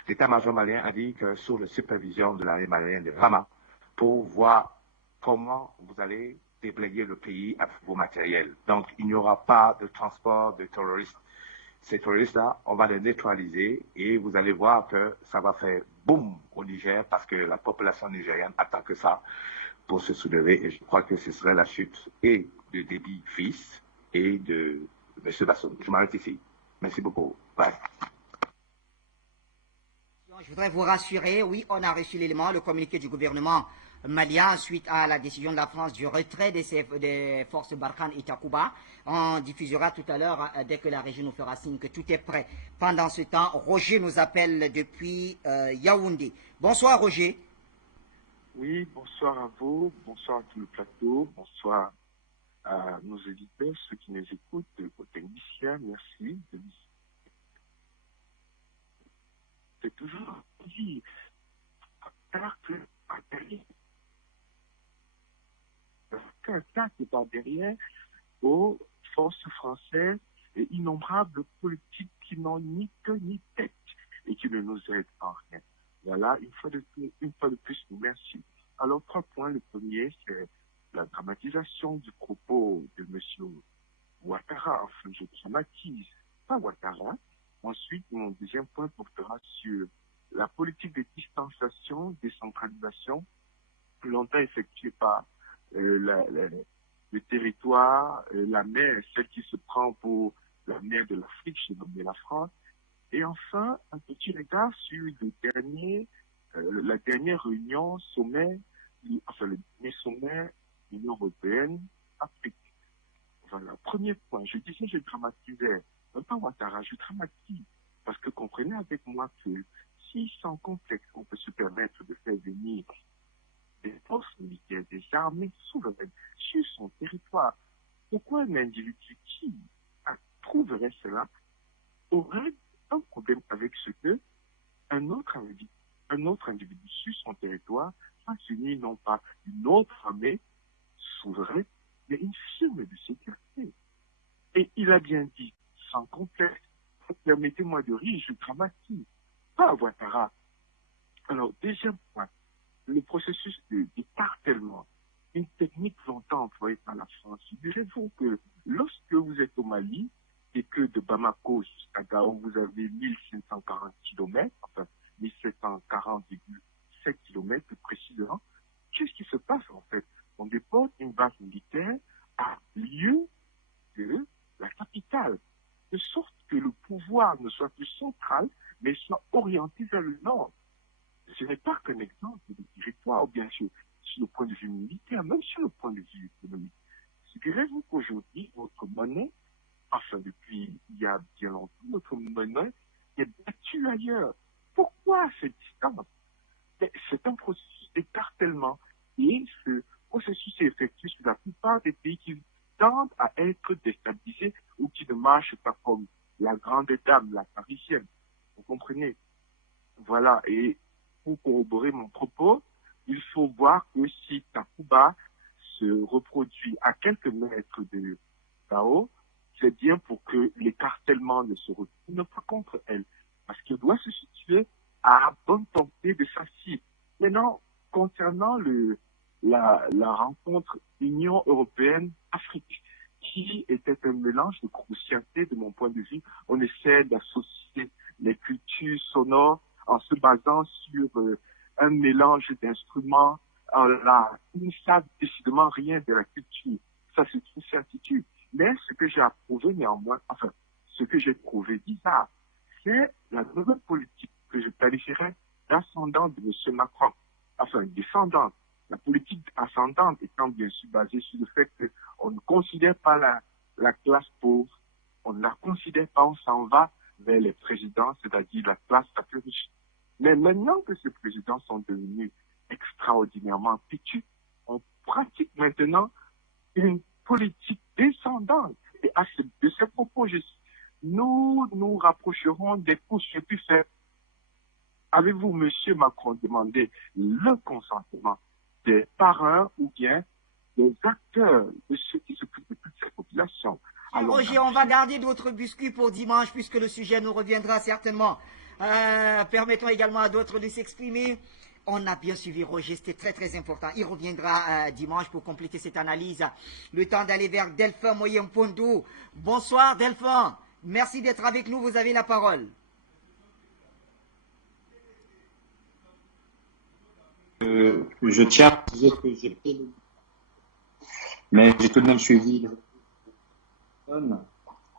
l'état-major malien a dit que sous la supervision de l'armée malienne de Rama, pour voir comment vous allez déblayer le pays avec vos matériels. Donc, il n'y aura pas de transport de terroristes. Ces terroristes-là, on va les neutraliser et vous allez voir que ça va faire boum au Niger parce que la population nigérienne attend que ça pour se soulever et je crois que ce serait la chute et de Déby fils et de M. Bassoum. Je m'arrête ici. Merci beaucoup. Bye. Je voudrais vous rassurer, oui, on a reçu l'élément, le communiqué du gouvernement malien suite à la décision de la France du retrait des forces Barkhane et Takuba. On diffusera tout à l'heure, dès que la région nous fera signe que tout est prêt. Pendant ce temps, Roger nous appelle depuis Yaoundé. Bonsoir Roger. Oui, bonsoir à vous, bonsoir à tout le plateau, bonsoir à nos éditeurs, ceux qui nous écoutent, aux techniciens, merci. C'est toujours dit, attaque par derrière aux forces françaises et innombrables politiques qui n'ont ni queue ni tête et qui ne nous aident en rien. Voilà, une fois de plus, merci. Alors, 3 points. Le premier, c'est la dramatisation du propos de M. Ouattara. Enfin, je dramatise pas Ouattara. Ensuite, mon deuxième point portera sur la politique de distanciation, décentralisation, longtemps effectuée par le territoire, la mer, celle qui se prend pour la mer de l'Afrique, j'ai nommé la France. Et enfin, un petit regard sur la dernière réunion sommet, enfin le dernier sommet de l'Union européenne-Afrique. Voilà, premier point. Je disais, je dramatisais. Pas Ouattara, je dramatise. Parce que comprenez avec moi que si sans complexe on peut se permettre de faire venir des forces militaires, des armées souveraines sur son territoire, pourquoi un individu qui trouverait cela aurait un problème avec ce que un autre individu sur son territoire fasse venir non pas une autre armée souveraine, mais une firme de sécurité. Et il a bien dit, sans complexe, permettez-moi de rire, je dramatise, pas à Ouattara. Alors, deuxième point, le processus de cartèlement, une technique longtemps employée par la France. Direz-vous que lorsque vous êtes au Mali et que de Bamako jusqu'à Gao, vous avez 1540 km, enfin 1740,7 km précisément, qu'est-ce qui se passe en fait? On déporte une base militaire à lieu de la capitale, de sorte que le pouvoir ne soit plus central, mais soit orienté vers le nord. Ce n'est pas qu'un exemple de territoire, bien sûr, sur le point de vue militaire, même sur le point de vue économique. Figurez-vous qu'aujourd'hui, notre monnaie, enfin depuis il y a bien longtemps, notre monnaie est battue ailleurs. Pourquoi cette distance? C'est un processus d'écartèlement et ce processus est effectué sur la plupart des pays qui tendent à être déstabilisés ou qui ne marchent pas comme la grande dame, la parisienne. Vous comprenez? Voilà, et pour corroborer mon propos, il faut voir que si Takuba se reproduit à quelques mètres de Gao, c'est bien pour que l'écartèlement ne se retourne pas contre elle, parce qu'il doit se situer à bonne portée de sa cible. Maintenant, concernant la rencontre Union européenne-Afrique, qui était un mélange de grossièreté de mon point de vue, on essaie d'associer les cultures sonores en se basant sur un mélange d'instruments. Là, ils ne savent décidément rien de la culture. Ça, c'est une certitude. Mais ce que j'ai approuvé néanmoins, enfin, ce que j'ai trouvé bizarre, c'est la nouvelle politique que je qualifierais d'ascendante de M. Macron. Enfin, descendante. La politique ascendante étant bien sûr basée sur le fait qu'on ne considère pas la classe pauvre, on ne la considère pas, on s'en va vers les présidents, c'est-à-dire la classe la plus riche. Mais maintenant que ces présidents sont devenus extraordinairement têtus, on pratique maintenant une politique descendante. Et à ce nous nous rapprocherons des couches les plus faibles. Avez-vous, Monsieur Macron, demandé le consentement des parrains ou bien des acteurs de ceux qui s'occupent de toute cette population? Alors, Roger, on va garder d'autres biscuits pour dimanche puisque le sujet nous reviendra certainement. Permettons également à d'autres de s'exprimer. On a bien suivi Roger, c'était très très important. Il reviendra dimanche pour compléter cette analyse. Le temps d'aller vers Delphin Moyen Pondo. Bonsoir Delphin, merci d'être avec nous, vous avez la parole. Je tiens à dire que j'ai pris le... Mais j'ai tout de même suivi.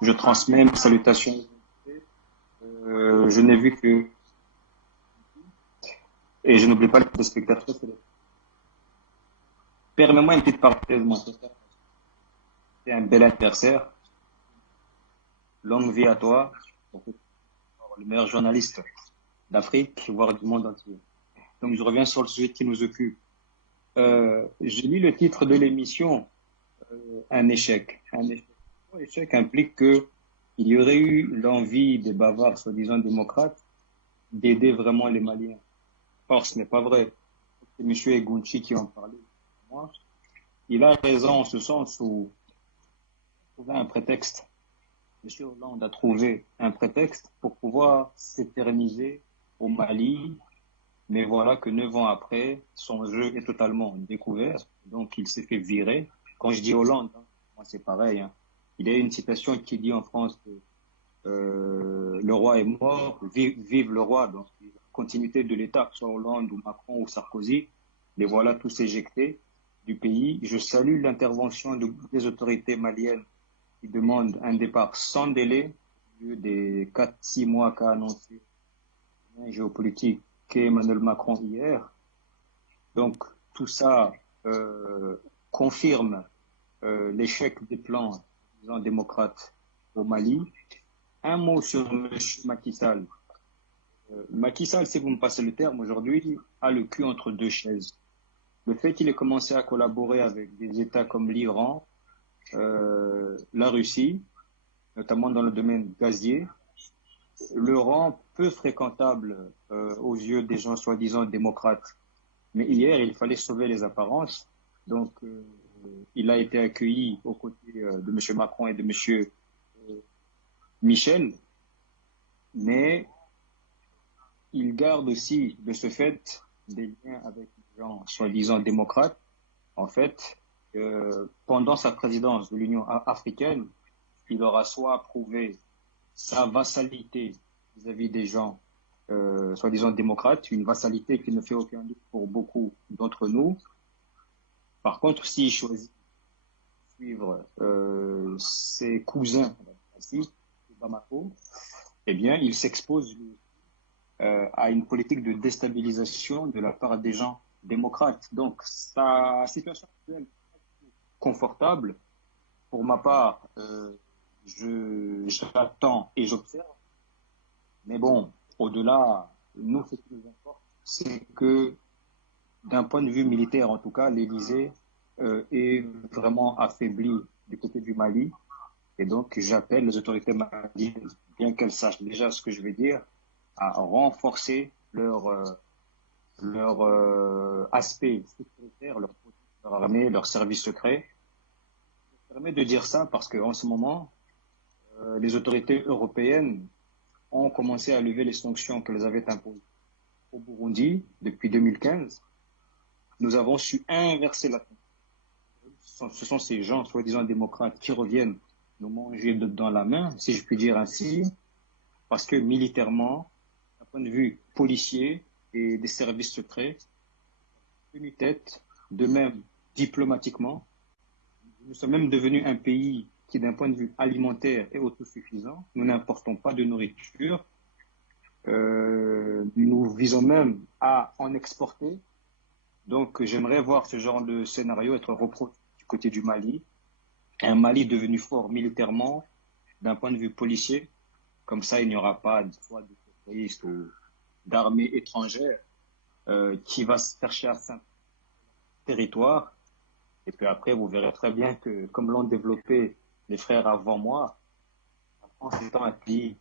Je transmets mes salutations. Je n'ai vu que... Et je n'oublie pas les spectateurs. Permets-moi une petite parenthèse, mon frère. C'est un bel adversaire. Longue vie à toi. Le meilleur journaliste d'Afrique, voire du monde entier. Donc, je reviens sur le sujet qui nous occupe. J'ai lu le titre de l'émission, un échec. Un échec implique que il y aurait eu l'envie des Bavards, soi-disant démocrates, d'aider vraiment les Maliens. Or, ce n'est pas vrai. C'est M. Egounchi qui en parlait. Moi, il a raison en ce sens où il a trouvé un prétexte. M. Hollande a trouvé un prétexte pour pouvoir s'éterniser au Mali. Mais voilà que 9 ans après, son jeu est totalement découvert. Donc, il s'est fait virer. Quand je dis Hollande, moi, c'est pareil. Il y a une citation qui dit en France que le roi est mort, vive le roi. Donc, continuité de l'État, que ce soit Hollande ou Macron ou Sarkozy, les voilà tous éjectés du pays. Je salue l'intervention des autorités maliennes qui demandent un départ sans délai, au lieu des 4-6 mois qu'a annoncé le géopolitique qu'Emmanuel Macron hier. Donc, tout ça confirme l'échec des plans démocrates au Mali. Un mot sur M. Macky Sall. Macky Sall, si vous me passez le terme, aujourd'hui, a le cul entre deux chaises. Le fait qu'il ait commencé à collaborer avec des États comme l'Iran, la Russie, notamment dans le domaine gazier, le rend peu fréquentable aux yeux des gens soi-disant démocrates. Mais hier, il fallait sauver les apparences. Donc, il a été accueilli aux côtés de M. Macron et de M. Michel. Mais il garde aussi, de ce fait, des liens avec les gens soi-disant démocrates. En fait, pendant sa présidence de l'Union africaine, il aura soit prouvé sa vassalité vis-à-vis des gens soi-disant démocrates, une vassalité qui ne fait aucun doute pour beaucoup d'entre nous. Par contre, s'il choisit de suivre ses cousins ici, Bamako, eh bien, il s'expose à une politique de déstabilisation de la part des gens démocrates. Donc, sa situation actuelle est confortable. Pour ma part, j'attends et j'observe. Mais bon, au-delà, nous, ce qui nous importe, c'est que, d'un point de vue militaire, en tout cas, l'Élysée est vraiment affaibli du côté du Mali. Et donc, j'appelle les autorités maliennes, bien qu'elles sachent déjà ce que je vais dire, à renforcer leur aspect sécuritaire, leur armée, leur service secret. Je me permets de dire ça parce qu'en ce moment, les autorités européennes ont commencé à lever les sanctions qu'elles avaient imposées au Burundi depuis 2015. Nous avons su inverser la tendance. Ce sont ces gens, soi-disant démocrates, qui reviennent nous manger dans la main, si je puis dire ainsi, parce que militairement, d'un point de vue policier et des services secrets, tenu tête, de même diplomatiquement. Nous sommes même devenus un pays qui, d'un point de vue alimentaire, est autosuffisant. Nous n'importons pas de nourriture. Nous visons même à en exporter. Donc, j'aimerais voir ce genre de scénario être reproduit du côté du Mali. Un Mali devenu fort militairement, d'un point de vue policier. Comme ça, il n'y aura pas de fois de terroristes ou d'armées étrangères qui va se chercher à son territoire. Et puis après, vous verrez très bien que, comme l'ont développé les frères avant moi, en s'étant un pays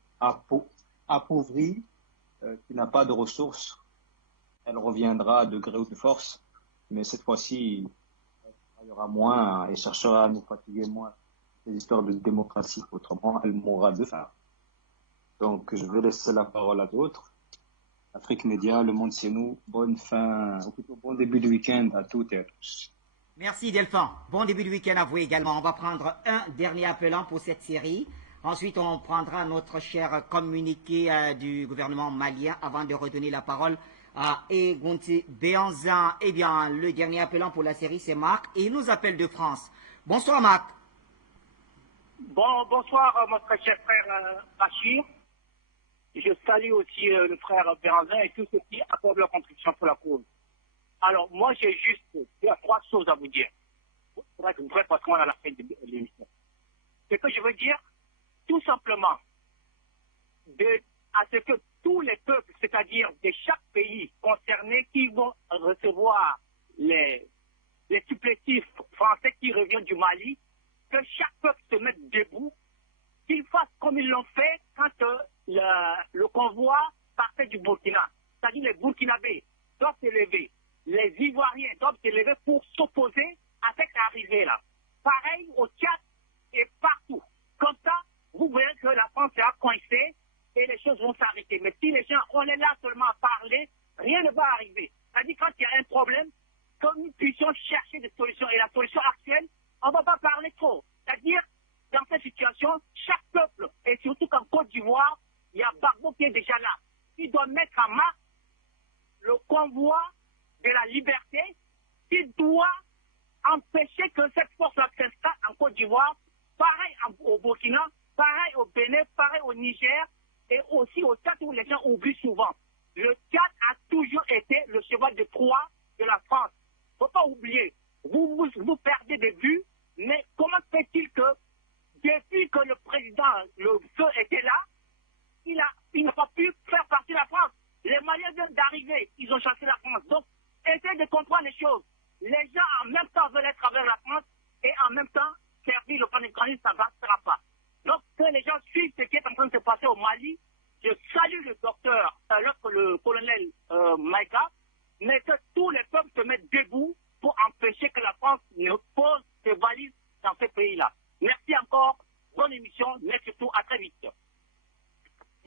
appauvri, qui n'a pas de ressources. Elle reviendra de gré ou de force, mais cette fois-ci, il y aura moins et cherchera à nous fatiguer moins les histoires de démocratie. Autrement, elle mourra de faim. Donc, je vais laisser la parole à d'autres. Afrique Média, Le Monde c'est nous. Bonne fin, ou plutôt bon début de week-end à toutes et à tous. Merci Delphin. Bon début de week-end à vous également. On va prendre un dernier appelant pour cette série. Ensuite, on prendra notre cher communiqué du gouvernement malien avant de redonner la parole à Egonti Béanzin. Eh bien, le dernier appelant pour la série, c'est Marc et il nous appelle de France. Bonsoir Marc. Bonsoir mon très cher frère Bachir. Je salue aussi le frère Béanzin et tous ceux qui accordent leur contribution pour la cause. Alors, moi, j'ai juste trois choses à vous dire. Pour être vrai, parce qu'on est à la fin de l'émission. Ce que je veux dire, tout simplement, à ce que tous les peuples, c'est-à-dire de chaque pays concerné, qui vont recevoir les supplétifs français qui reviennent du Mali, que chaque peuple se mette debout, qu'ils fassent comme ils l'ont fait quand le convoi partait du Burkina. C'est-à-dire les Burkinabés doivent se lever, les Ivoiriens doivent se lever pour s'opposer à cette arrivée-là. Pareil au Tchad et partout. Comme ça, vous verrez que la France sera coincée et les choses vont s'arrêter. Mais si les gens, on est là seulement à parler, rien ne va arriver. C'est-à-dire quand il y a un problème, que nous puissions chercher des solutions. Et la solution actuelle, on ne va pas parler trop. C'est-à-dire, dans cette situation, chaque peuple, et surtout qu'en Côte d'Ivoire, il y a Gbagbo qui est déjà là. Il doit mettre en marche le convoi de la liberté, qui doit empêcher que cette force-là s'installe en Côte d'Ivoire, pareil au Burkina, pareil au Bénin, pareil au Niger, et aussi au Tchad où les gens oublient souvent. Le Tchad a toujours été le cheval de Troie de la France. Il ne faut pas oublier. Vous perdez de vue, mais comment fait-il que, depuis que le président, le feu était là, il n'a pas pu faire partie de la France. Les Maliens viennent d'arriver, ils ont chassé la France. Donc, essayez de comprendre les choses. Les gens en même temps veulent être avec la France et en même temps servir le panafricanisme, ça ne passera pas. Donc, que les gens suivent ce qui est en train de se passer au Mali, je salue le docteur, le colonel Maïka, mais que tous les peuples se mettent debout pour empêcher que la France ne pose ses valises dans ce pays-là. Merci encore, bonne émission, mais surtout à très vite.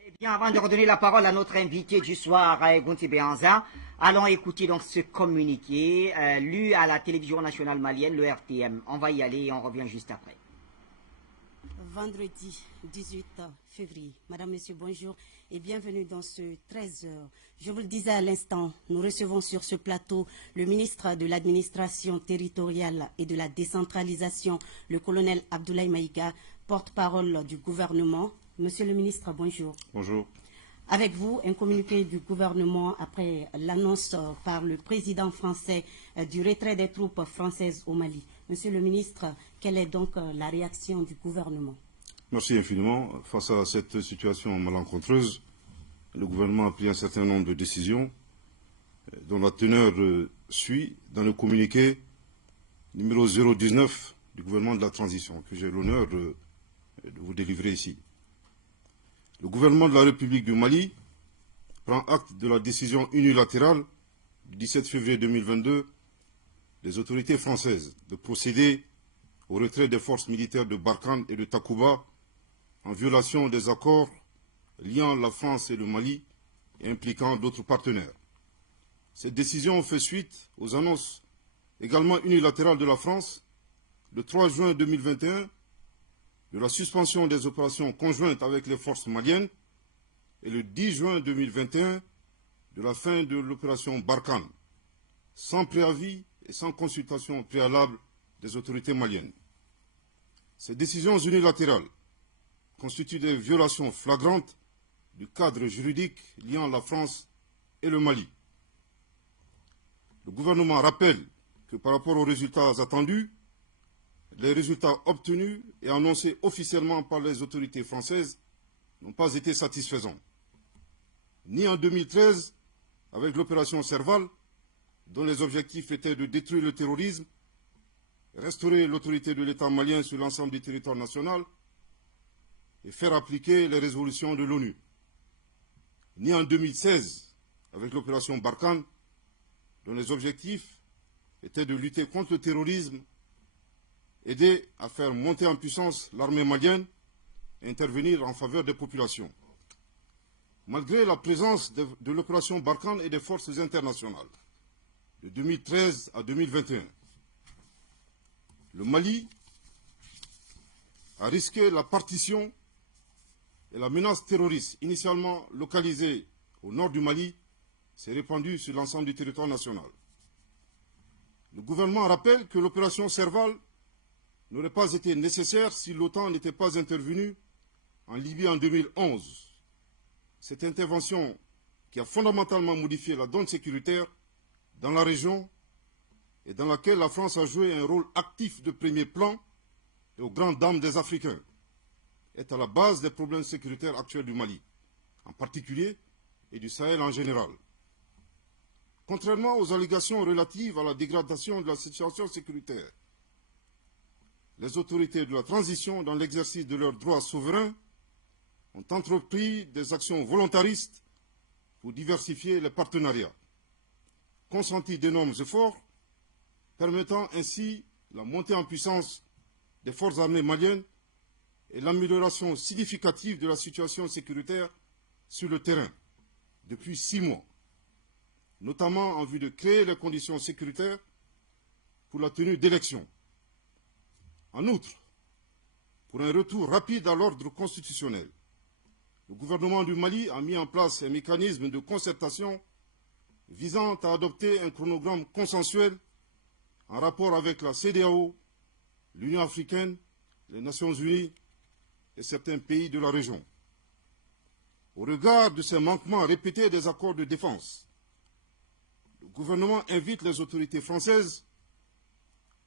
Eh bien, avant de redonner la parole à notre invité du soir, Egonti Béanzin, allons écouter donc ce communiqué lu à la télévision nationale malienne, le RTM. On va y aller et on revient juste après. Vendredi 18 février. Madame, Monsieur, bonjour et bienvenue dans ce 13h. Je vous le disais à l'instant, nous recevons sur ce plateau le ministre de l'administration territoriale et de la décentralisation, le colonel Abdoulaye Maïga, porte-parole du gouvernement. Monsieur le ministre, bonjour. Bonjour. Avec vous, un communiqué du gouvernement après l'annonce par le président français du retrait des troupes françaises au Mali. Monsieur le ministre, quelle est donc la réaction du gouvernement? Merci infiniment. Face à cette situation malencontreuse, le gouvernement a pris un certain nombre de décisions dont la teneur suit dans le communiqué numéro 019 du gouvernement de la transition que j'ai l'honneur de vous délivrer ici. Le gouvernement de la République du Mali prend acte de la décision unilatérale du 17 février 2022 des autorités françaises de procéder au retrait des forces militaires de Barkhane et de Takuba en violation des accords liant la France et le Mali et impliquant d'autres partenaires. Cette décision fait suite aux annonces également unilatérales de la France le 3 juin 2021 de la suspension des opérations conjointes avec les forces maliennes et le 10 juin 2021 de la fin de l'opération Barkhane, sans préavis et sans consultation préalable des autorités maliennes. Ces décisions unilatérales constituent des violations flagrantes du cadre juridique liant la France et le Mali. Le gouvernement rappelle que par rapport aux résultats attendus, les résultats obtenus et annoncés officiellement par les autorités françaises n'ont pas été satisfaisants. Ni en 2013, avec l'opération Serval, dont les objectifs étaient de détruire le terrorisme, restaurer l'autorité de l'État malien sur l'ensemble du territoire national, et faire appliquer les résolutions de l'ONU. Ni en 2016, avec l'opération Barkhane, dont les objectifs étaient de lutter contre le terrorisme, aider à faire monter en puissance l'armée malienne et intervenir en faveur des populations. Malgré la présence de l'opération Barkhane et des forces internationales, de 2013 à 2021, le Mali a risqué la partition et la menace terroriste, initialement localisée au nord du Mali, s'est répandue sur l'ensemble du territoire national. Le gouvernement rappelle que l'opération Serval n'aurait pas été nécessaire si l'OTAN n'était pas intervenue en Libye en 2011. Cette intervention qui a fondamentalement modifié la donne sécuritaire dans la région et dans laquelle la France a joué un rôle actif de premier plan et aux grandes dames des Africains, est à la base des problèmes sécuritaires actuels du Mali, en particulier, et du Sahel en général. Contrairement aux allégations relatives à la dégradation de la situation sécuritaire, les autorités de la transition, dans l'exercice de leurs droits souverains, ont entrepris des actions volontaristes pour diversifier les partenariats, consenti d'énormes efforts, permettant ainsi la montée en puissance des forces armées maliennes et l'amélioration significative de la situation sécuritaire sur le terrain depuis 6 mois, notamment en vue de créer les conditions sécuritaires pour la tenue d'élections. En outre, pour un retour rapide à l'ordre constitutionnel, le gouvernement du Mali a mis en place un mécanisme de concertation visant à adopter un chronogramme consensuel en rapport avec la CEDEAO, l'Union africaine, les Nations unies et certains pays de la région. Au regard de ces manquements répétés des accords de défense, le gouvernement invite les autorités françaises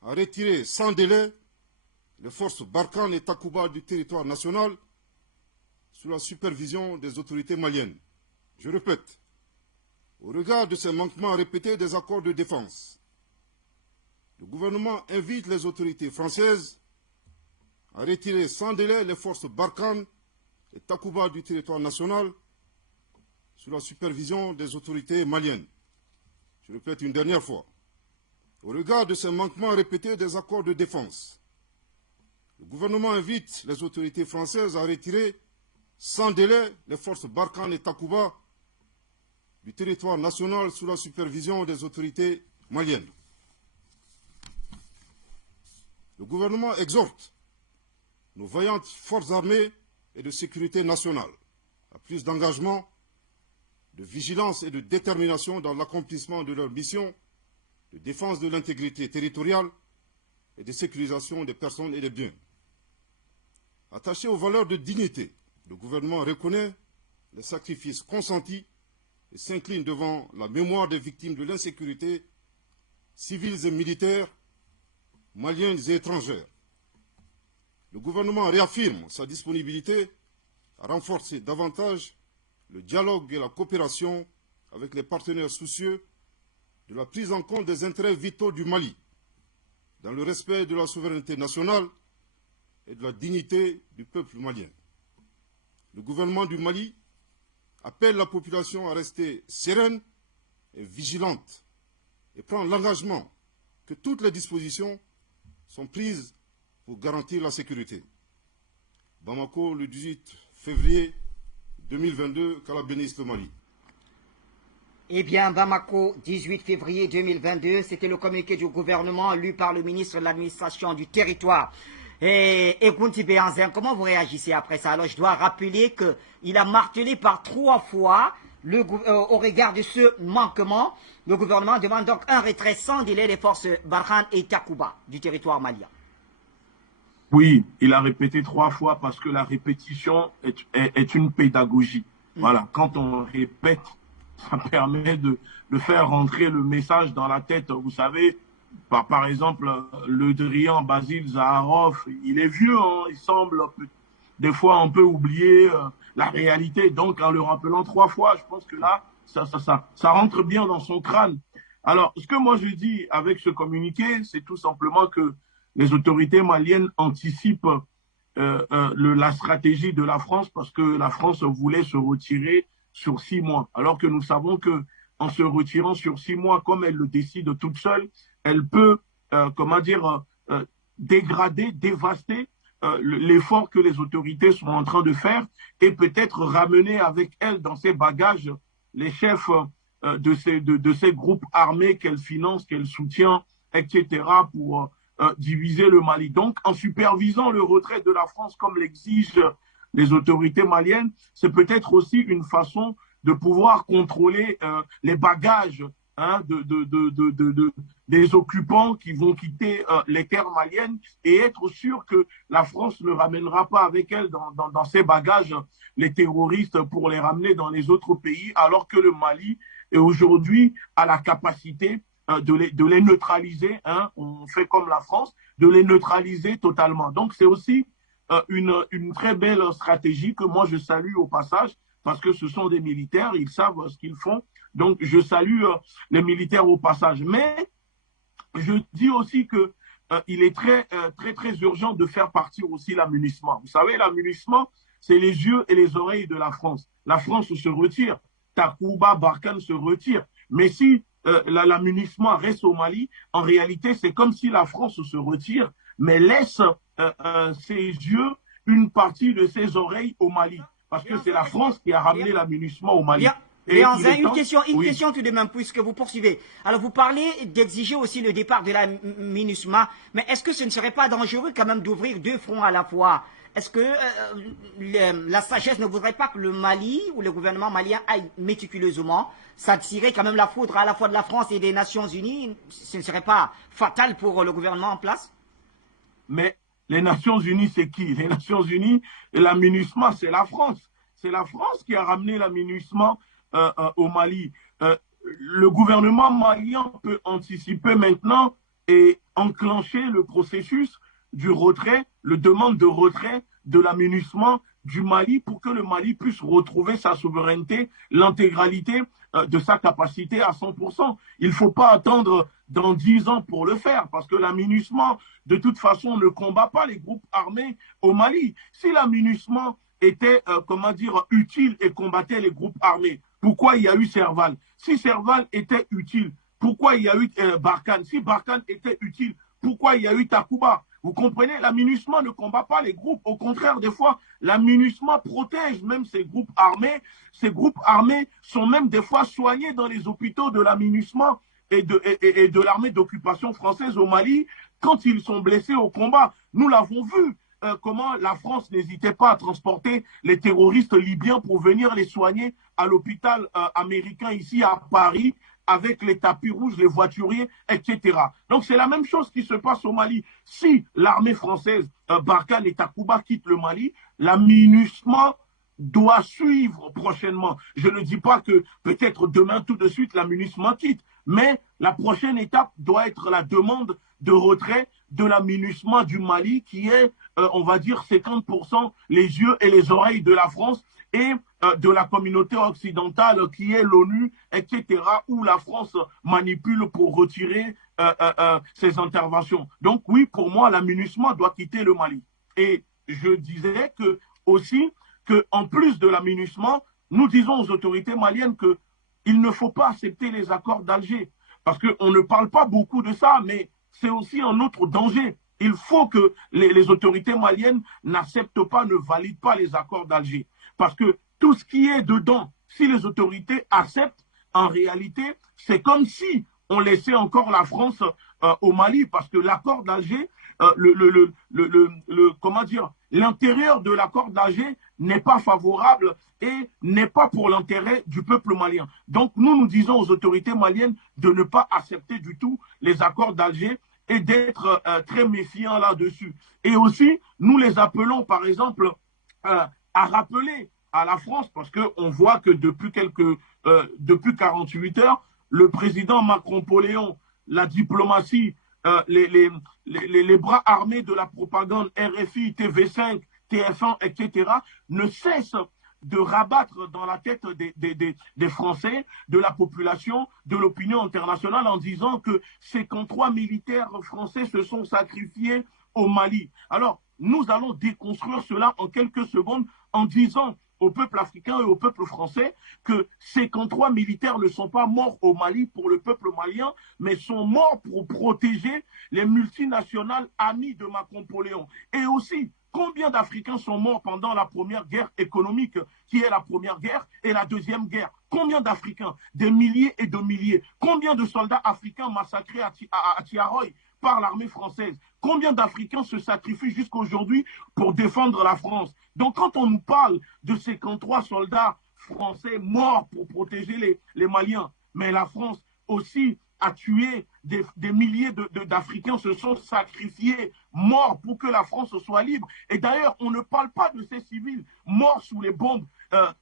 à retirer sans délai les forces Barkhane et Takuba du territoire national sous la supervision des autorités maliennes. Je répète, au regard de ces manquements répétés des accords de défense, le gouvernement invite les autorités françaises à retirer sans délai les forces Barkhane et Takuba du territoire national sous la supervision des autorités maliennes. Je répète une dernière fois, au regard de ces manquements répétés des accords de défense, le gouvernement invite les autorités françaises à retirer sans délai les forces Barkhane et Takuba du territoire national sous la supervision des autorités maliennes. Le gouvernement exhorte nos vaillantes forces armées et de sécurité nationale à plus d'engagement, de vigilance et de détermination dans l'accomplissement de leur mission de défense de l'intégrité territoriale et de sécurisation des personnes et des biens. Attaché aux valeurs de dignité, le gouvernement reconnaît les sacrifices consentis et s'incline devant la mémoire des victimes de l'insécurité, civiles et militaires, maliennes et étrangères. Le gouvernement réaffirme sa disponibilité à renforcer davantage le dialogue et la coopération avec les partenaires soucieux de la prise en compte des intérêts vitaux du Mali, dans le respect de la souveraineté nationale et de la dignité du peuple malien. Le gouvernement du Mali appelle la population à rester sereine et vigilante et prend l'engagement que toutes les dispositions sont prises pour garantir la sécurité. Bamako, le 18 février 2022, qu'Allah bénisse le Mali. Eh bien, Bamako, 18 février 2022, c'était le communiqué du gouvernement lu par le ministre de l'administration du territoire. Et Gounti Béanzin, comment vous réagissez après ça? Alors, je dois rappeler qu'il a martelé par 3 fois, au regard de ce manquement, le gouvernement demande donc un retrait sans délai des forces Barkhane et Takuba du territoire malien. Oui, il a répété 3 fois parce que la répétition est une pédagogie. Voilà, quand on répète, ça permet de faire rentrer le message dans la tête. Vous savez, par exemple, le Drian Basile Zaharov, il est vieux, hein, il semble des fois un peu oublier la réalité. Donc, en le rappelant 3 fois, je pense que là, ça rentre bien dans son crâne. Alors, ce que moi je dis avec ce communiqué, c'est tout simplement que les autorités maliennes anticipent la stratégie de la France parce que la France voulait se retirer sur 6 mois. Alors que nous savons que en se retirant sur 6 mois, comme elle le décide toute seule, elle peut, dégrader, dévaster l'effort que les autorités sont en train de faire et peut-être ramener avec elle dans ses bagages les chefs de ces groupes armés qu'elle finance, qu'elle soutient, etc., pour diviser le Mali. Donc, en supervisant le retrait de la France comme l'exigent les autorités maliennes, c'est peut-être aussi une façon de pouvoir contrôler les bagages des occupants qui vont quitter les terres maliennes et être sûr que la France ne ramènera pas avec elle dans ses bagages les terroristes pour les ramener dans les autres pays, alors que le Mali est aujourd'hui à la capacité de les neutraliser, on fait comme la France, de les neutraliser totalement. Donc c'est aussi une très belle stratégie que moi je salue au passage, parce que ce sont des militaires, ils savent ce qu'ils font. Donc je salue les militaires au passage. Mais je dis aussi que il est très urgent de faire partir aussi l'amunissement. Vous savez, l'amunissement, c'est les yeux et les oreilles de la France. La France se retire, Takuba, Barkhane se retire. Mais si l'amunissement reste au Mali, en réalité, c'est comme si la France se retire, mais laisse ses yeux, une partie de ses oreilles au Mali. Parce que c'est la France qui a ramené l'amunissement au Mali. Léonzin, une question tout de même, puisque vous poursuivez. Alors, vous parlez d'exiger aussi le départ de la MINUSMA, mais est-ce que ce ne serait pas dangereux quand même d'ouvrir 2 fronts à la fois? Est-ce que la sagesse ne voudrait pas que le Mali ou le gouvernement malien aille méticuleusement? Ça tirerait quand même la foudre à la fois de la France et des Nations Unies. Ce ne serait pas fatal pour le gouvernement en place? Mais les Nations Unies, c'est qui? Les Nations Unies et la MINUSMA, c'est la France. C'est la France qui a ramené la MINUSMA au Mali. Le gouvernement malien peut anticiper maintenant et enclencher le processus du retrait, le demande de retrait de l'amunissement du Mali pour que le Mali puisse retrouver sa souveraineté, l'intégralité de sa capacité à 100%. Il ne faut pas attendre dans 10 ans pour le faire parce que l'amunissement, de toute façon, ne combat pas les groupes armés au Mali. Si l'amunissement était, utile et combattait les groupes armés, pourquoi il y a eu Serval? Si Serval était utile, pourquoi il y a eu Barkhane? Si Barkhane était utile, pourquoi il y a eu Takuba? Vous comprenez, l'amunissement ne combat pas les groupes. Au contraire, des fois, l'amunissement protège même ces groupes armés. Ces groupes armés sont même des fois soignés dans les hôpitaux de l'amunissement et de l'armée d'occupation française au Mali quand ils sont blessés au combat. Nous l'avons vu. Comment la France n'hésitait pas à transporter les terroristes libyens pour venir les soigner à l'hôpital américain ici à Paris avec les tapis rouges, les voituriers, etc. Donc c'est la même chose qui se passe au Mali. Si l'armée française, Barkhane et Takuba quittent le Mali, l'amunissement doit suivre prochainement. Je ne dis pas que peut-être demain tout de suite l'amunissement quitte, mais la prochaine étape doit être la demande de retrait de l'amunissement du Mali qui est, on va dire, 50% les yeux et les oreilles de la France et de la communauté occidentale qui est l'ONU, etc., où la France manipule pour retirer ses interventions. Donc oui, pour moi, l'amunissement doit quitter le Mali. Et je disais que aussi qu'en plus de l'amunissement, nous disons aux autorités maliennes qu'il ne faut pas accepter les accords d'Alger. Parce qu'on ne parle pas beaucoup de ça, mais c'est aussi un autre danger. Il faut que les autorités maliennes n'acceptent pas, ne valident pas les accords d'Alger. Parce que tout ce qui est dedans, si les autorités acceptent, en réalité, c'est comme si on laissait encore la France au Mali. Parce que l'accord d'Alger, l'intérieur de l'accord d'Alger n'est pas favorable et n'est pas pour l'intérêt du peuple malien. Donc nous disons aux autorités maliennes de ne pas accepter du tout les accords d'Alger et d'être très méfiants là-dessus. Et aussi, nous les appelons, par exemple, à rappeler à la France, parce qu'on voit que depuis 48 heures, le président Macron-Poléon, la diplomatie, les bras armés de la propagande RFI, TV5, TF1, etc., ne cessent de rabattre dans la tête des Français, de la population, de l'opinion internationale en disant que 53 militaires français se sont sacrifiés au Mali. Alors, nous allons déconstruire cela en quelques secondes en disant au peuple africain et au peuple français que ces 53 militaires ne sont pas morts au Mali pour le peuple malien, mais sont morts pour protéger les multinationales amies de Macron-Poléon. Et aussi, combien d'Africains sont morts pendant la première guerre économique, qui est la première guerre, et la deuxième guerre? Combien d'Africains? Des milliers et de milliers. Combien de soldats africains massacrés à Tiaroy par l'armée française? Combien d'Africains se sacrifient jusqu'à aujourd'hui pour défendre la France? Donc quand on nous parle de 53 soldats français morts pour protéger les Maliens, mais la France aussi a tué des milliers d'Africains, se sont sacrifiés, morts pour que la France soit libre. Et d'ailleurs, on ne parle pas de ces civils morts sous les bombes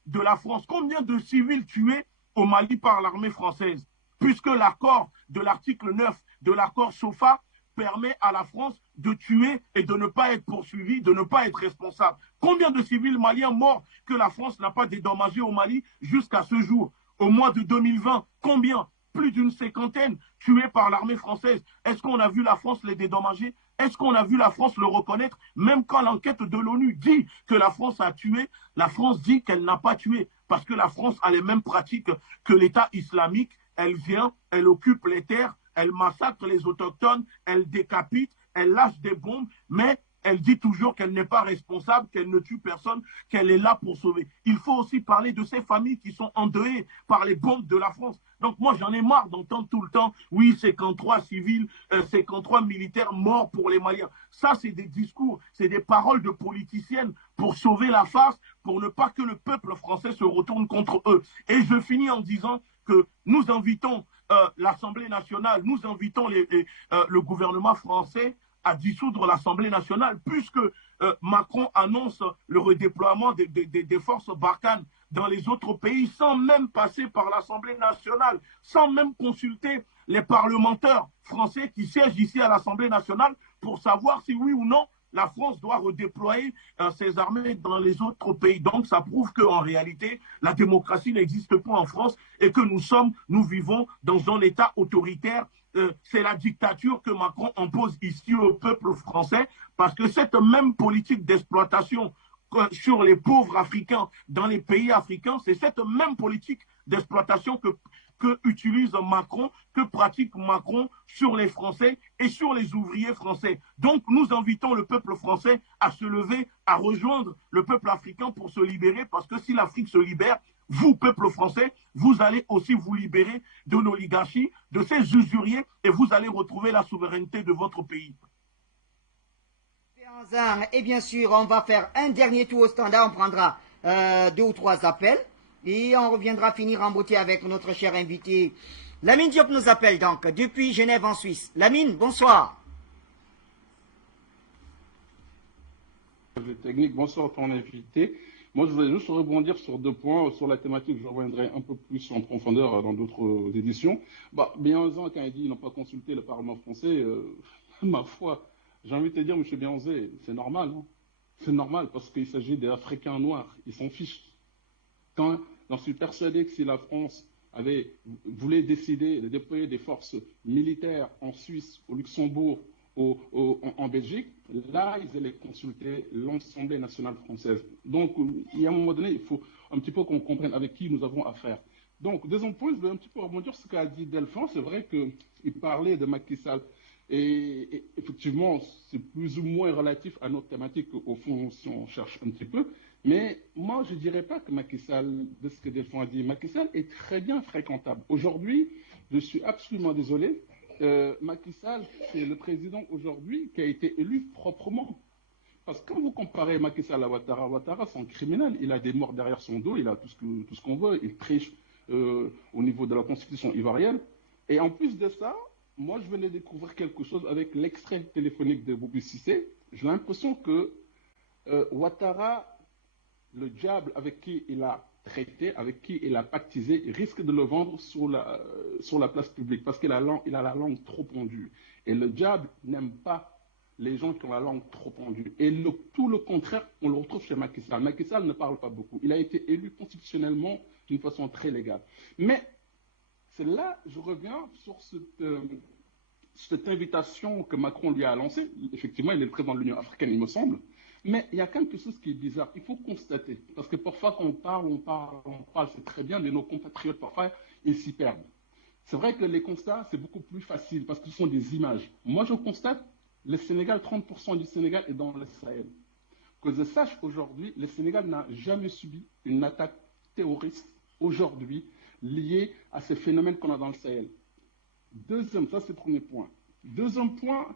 de la France. Combien de civils tués au Mali par l'armée française? Puisque l'accord de l'article 9 de l'accord SOFA permet à la France de tuer et de ne pas être poursuivi, de ne pas être responsable. Combien de civils maliens morts que la France n'a pas dédommagés au Mali jusqu'à ce jour? Au mois de 2020, combien? Plus d'une cinquantaine tués par l'armée française. Est-ce qu'on a vu la France les dédommager? Est-ce qu'on a vu la France le reconnaître? Même quand l'enquête de l'ONU dit que la France a tué, la France dit qu'elle n'a pas tué. Parce que la France a les mêmes pratiques que l'État islamique. Elle vient, elle occupe les terres, elle massacre les autochtones, elle décapite, elle lâche des bombes, mais elle dit toujours qu'elle n'est pas responsable, qu'elle ne tue personne, qu'elle est là pour sauver. Il faut aussi parler de ces familles qui sont endeuillées par les bombes de la France. Donc moi, j'en ai marre d'entendre tout le temps, oui, 53 civils, 53 militaires morts pour les Maliens. Ça, c'est des discours, c'est des paroles de politiciennes pour sauver la face, pour ne pas que le peuple français se retourne contre eux. Et je finis en disant que nous invitons l'Assemblée nationale, nous invitons le gouvernement français à dissoudre l'Assemblée nationale, puisque Macron annonce le redéploiement des forces Barkhane dans les autres pays sans même passer par l'Assemblée nationale, sans même consulter les parlementaires français qui siègent ici à l'Assemblée nationale pour savoir si oui ou non la France doit redéployer ses armées dans les autres pays. Donc ça prouve qu'en réalité, la démocratie n'existe pas en France et que nous vivons dans un État autoritaire. C'est la dictature que Macron impose ici au peuple français, parce que cette même politique d'exploitation sur les pauvres africains dans les pays africains, c'est cette même politique d'exploitation que utilise Macron, que pratique Macron sur les Français et sur les ouvriers français. Donc nous invitons le peuple français à se lever, à rejoindre le peuple africain pour se libérer, parce que si l'Afrique se libère, vous, peuple français, vous allez aussi vous libérer de l'oligarchie, de ces usuriers, et vous allez retrouver la souveraineté de votre pays. Et bien sûr, on va faire un dernier tour au standard, on prendra 2 ou 3 appels, et on reviendra finir en beauté avec notre cher invité. Lamine Diop nous appelle donc, depuis Genève en Suisse. Lamine, bonsoir. Technique, bonsoir ton invité. Moi, je voulais juste rebondir sur 2 points, sur la thématique, je reviendrai un peu plus en profondeur dans d'autres éditions. Béhanzin, quand il dit qu'ils n'ont pas consulté le Parlement français, ma foi, j'ai envie de te dire, M. Béhanzin, c'est normal. Hein, c'est normal, parce qu'il s'agit des Africains noirs, ils s'en fichent. J'en suis persuadé que si la France voulait décider de déployer des forces militaires en Suisse, au Luxembourg, en Belgique, là, ils allaient consulter l'Assemblée nationale française. Donc, il y a un moment donné, il faut un petit peu qu'on comprenne avec qui nous avons affaire. Donc, deuxième point, je vais un petit peu rebondir sur ce qu'a dit Delphin. C'est vrai qu'il parlait de Macky Sall. Et effectivement, c'est plus ou moins relatif à notre thématique, au fond, si on cherche un petit peu. Mais moi, je ne dirais pas que Macky Sall, de ce que Delphin a dit, Macky Sall est très bien fréquentable. Aujourd'hui, je suis absolument désolé. Macky Sall, c'est le président aujourd'hui qui a été élu proprement. Parce que quand vous comparez Macky Sall à Ouattara, c'est un criminel. Il a des morts derrière son dos, il a tout ce qu'on veut. Il triche au niveau de la constitution ivoirienne. Et en plus de ça, moi, je venais de découvrir quelque chose avec l'extrait téléphonique de Boubi Cissé. J'ai l'impression que Ouattara, le diable avec qui il a traité, avec qui il a pactisé, risque de le vendre sur la place publique parce qu'il a la langue trop pendue. Et le diable n'aime pas les gens qui ont la langue trop pendue. Et tout le contraire, on le retrouve chez Macky Sall. Macky Sall ne parle pas beaucoup. Il a été élu constitutionnellement d'une façon très légale. Mais c'est là, je reviens sur cette invitation que Macron lui a lancée. Effectivement, il est le président de l'Union africaine, il me semble. Mais il y a quelque chose qui est bizarre. Il faut constater. Parce que parfois, quand on parle, c'est très bien, mais nos compatriotes, parfois, ils s'y perdent. C'est vrai que les constats, c'est beaucoup plus facile parce que ce sont des images. Moi, je constate, le Sénégal, 30% du Sénégal est dans le Sahel. Que je sache aujourd'hui, le Sénégal n'a jamais subi une attaque terroriste aujourd'hui liée à ces phénomènes qu'on a dans le Sahel. Deuxième, ça c'est le premier point. Deuxième point,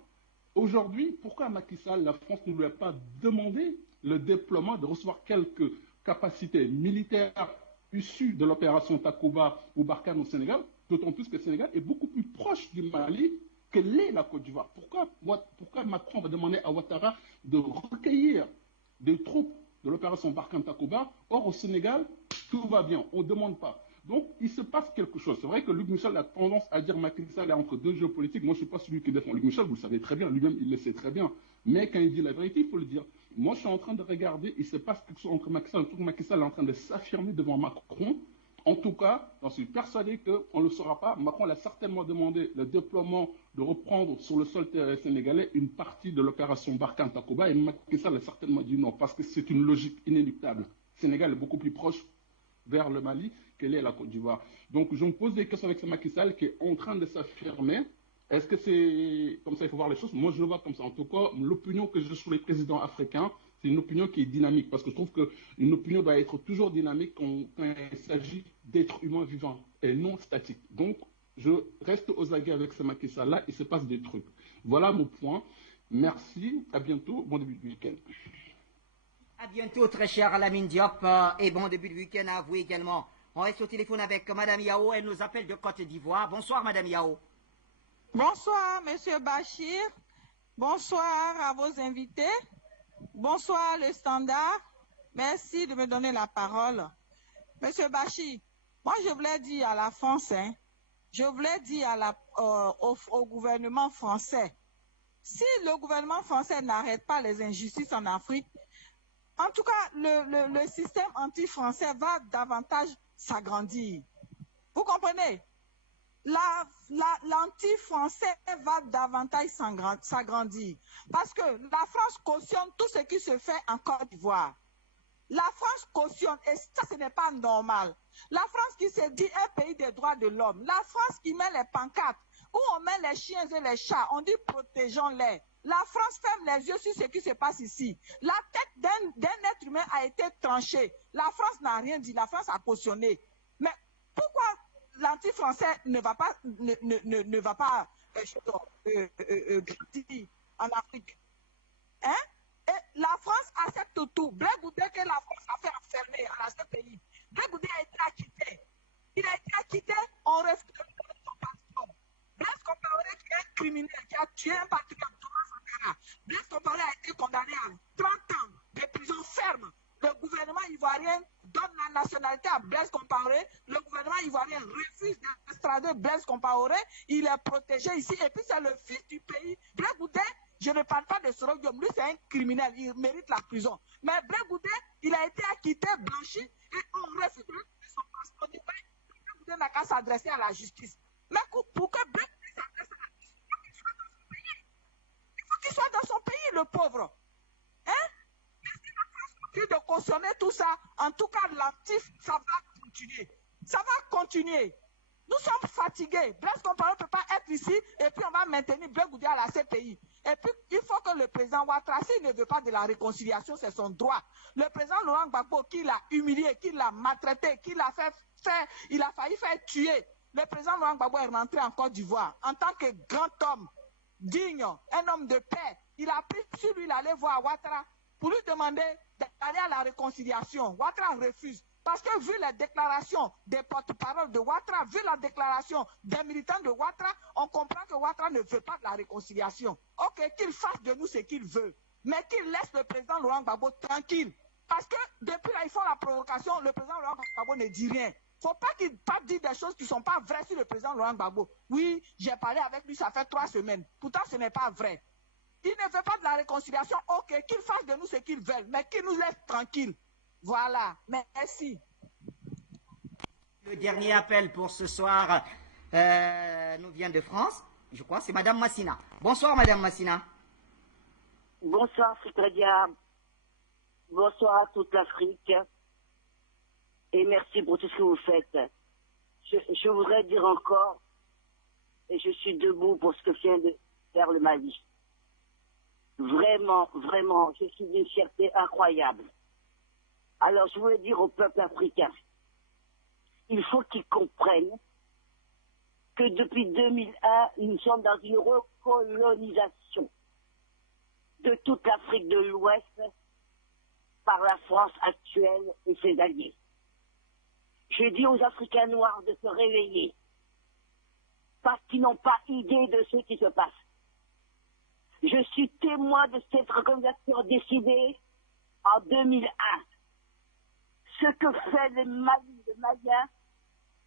aujourd'hui, pourquoi Macky Sall, la France ne lui a pas demandé le déploiement de recevoir quelques capacités militaires issues de l'opération Takuba ou Barkhane au Sénégal, d'autant plus que le Sénégal est beaucoup plus proche du Mali que l'est la Côte d'Ivoire. Pourquoi Macron va demander à Ouattara de recueillir des troupes de l'opération Barkhane Takuba? Or, au Sénégal, tout va bien, on ne demande pas. Donc, il se passe quelque chose. C'est vrai que Luc Michel a tendance à dire Macky Sall est entre deux géopolitiques. Moi, je ne suis pas celui qui défend Luc Michel, vous le savez très bien, lui-même, il le sait très bien. Mais quand il dit la vérité, il faut le dire. Moi, je suis en train de regarder, il se passe quelque chose entre Macky Sall, Macky Sall est en train de s'affirmer devant Macron. En tout cas, j'en suis persuadé qu'on ne le saura pas. Macron l'a certainement demandé le déploiement de reprendre sur le sol sénégalais une partie de l'opération Barkhane Takuba. Et Macky Sall a certainement dit non, parce que c'est une logique inéluctable. Le Sénégal est beaucoup plus proche vers le Mali qu'elle est la Côte d'Ivoire. Donc, je me pose des questions avec ce Macky Sall qui est en train de s'affirmer. Est-ce que c'est comme ça il faut voir les choses? Moi, je le vois comme ça. En tout cas, l'opinion que j'ai sur les présidents africains, c'est une opinion qui est dynamique. Parce que je trouve qu'une opinion doit être toujours dynamique quand il s'agit d'êtres humains vivants et non statiques. Donc, je reste aux aguets avec ce Macky Sall-là. Il se passe des trucs. Voilà mon point. Merci. À bientôt. Bon début de week-end. À bientôt, très cher Alamine Diop. Et bon début de week-end à vous également. On reste au téléphone avec Madame Yao. Elle nous appelle de Côte d'Ivoire. Bonsoir, Madame Yao. Bonsoir, Monsieur Bachir. Bonsoir à vos invités. Bonsoir, le Standard. Merci de me donner la parole. Monsieur Bachir, moi, je voulais dire à la France, je voulais dire au gouvernement français, si le gouvernement français n'arrête pas les injustices en Afrique, en tout cas, le système anti-français va davantage s'agrandir. Vous comprenez? L'anti-français va davantage s'agrandir. Parce que la France cautionne tout ce qui se fait en Côte d'Ivoire. La France cautionne, et ça, ce n'est pas normal. La France qui se dit un pays des droits de l'homme. La France qui met les pancartes, où on met les chiens et les chats, on dit protégeons-les. La France ferme les yeux sur ce qui se passe ici. La tête d'un être humain a été tranchée. La France n'a rien dit, la France a cautionné. Mais pourquoi l'anti-français ne va pas grandir en Afrique? Et la France accepte tout. Blé Goudé que la France a fait enfermer à ce pays. Blé Goudé a été acquitté. Il a été acquitté, on refuse de lui donner son passeport. Blaise Compaoré, qui est un criminel, qui a tué un patriote, Thomas Sankara. Blaise Compaoré a été condamné à 30 ans de prison ferme. Le gouvernement ivoirien donne la nationalité à Blaise Compaoré. Le gouvernement ivoirien refuse d'extrader Blaise Compaoré. Il est protégé ici. Et puis c'est le fils du pays. Blé Goudé, je ne parle pas de Soro Diom. Lui, c'est un criminel. Il mérite la prison. Mais Blé Goudé, il a été acquitté, blanchi, et on refuse de lui donner son passeport. Blé Goudé n'a qu'à s'adresser à la justice. Mais pour que Blé Goudé s'adresse à la justice, il faut qu'il soit dans son pays, le pauvre. De cautionner tout ça, en tout cas l'actif, ça va continuer. Ça va continuer. Nous sommes fatigués. Blaise Compaoré ne peut pas être ici et puis on va maintenir Blé Goudé à la CPI. Et puis il faut que le président Ouattara, s'il ne veut pas de la réconciliation, c'est son droit. Le président Laurent Gbagbo, qui l'a humilié, qui l'a maltraité, qui l'a il a failli faire tuer. Le président Laurent Gbagbo est rentré en Côte d'Ivoire en tant que grand homme, digne, un homme de paix. Il a pris sur lui d'aller voir Ouattara pour lui demander d'aller à la réconciliation. Ouattara refuse. Parce que vu les déclarations des porte-paroles de Ouattara, vu la déclaration des militants de Ouattara, on comprend que Ouattara ne veut pas de la réconciliation. Ok, qu'il fasse de nous ce qu'il veut, mais qu'il laisse le président Laurent Gbagbo tranquille. Parce que depuis là, ils font la provocation, le président Laurent Gbagbo ne dit rien. Il ne faut pas qu'il dise des choses qui ne sont pas vraies sur le président Laurent Gbagbo. Oui, j'ai parlé avec lui, ça fait 3 semaines. Pourtant, ce n'est pas vrai. Il ne veut pas de la réconciliation, ok, qu'il fasse de nous ce qu'ils veulent, mais qu'il nous laisse tranquilles. Voilà, merci. Le dernier appel pour ce soir nous vient de France. je crois, c'est Madame Massina. Bonsoir, Madame Massina. Bonsoir, Citoyen. Bonsoir à toute l'Afrique. Et merci pour tout ce que vous faites. Je voudrais dire encore, et je suis debout pour ce que vient de faire le Mali. Vraiment, vraiment, je suis d'une fierté incroyable. Alors, je voulais dire au peuple africain, il faut qu'ils comprennent que depuis 2001, nous sommes dans une recolonisation de toute l'Afrique de l'Ouest par la France actuelle et ses alliés. Je dis aux Africains noirs de se réveiller parce qu'ils n'ont pas idée de ce qui se passe. Je suis témoin de cette recolonisation décidée en 2001. Ce que fait le Malien,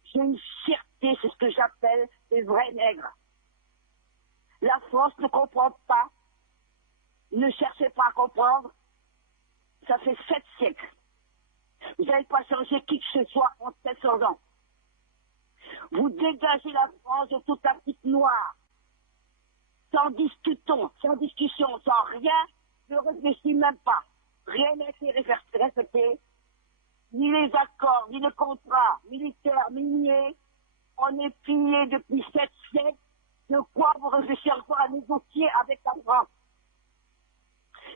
j'ai une fierté, c'est ce que j'appelle les vrais nègres. La France ne comprend pas, ne cherchez pas à comprendre, ça fait 7 siècles. Vous n'avez pas changé qui que ce soit en 700 ans. Vous dégagez la France de toute l'Afrique noire, sans discussion, sans rien, ne réfléchis même pas. Rien n'a été respecté, ni les accords, ni le contrat militaire, minier. On est pillé depuis 7 siècles. De quoi vous réfléchissez encore à négocier avec la France?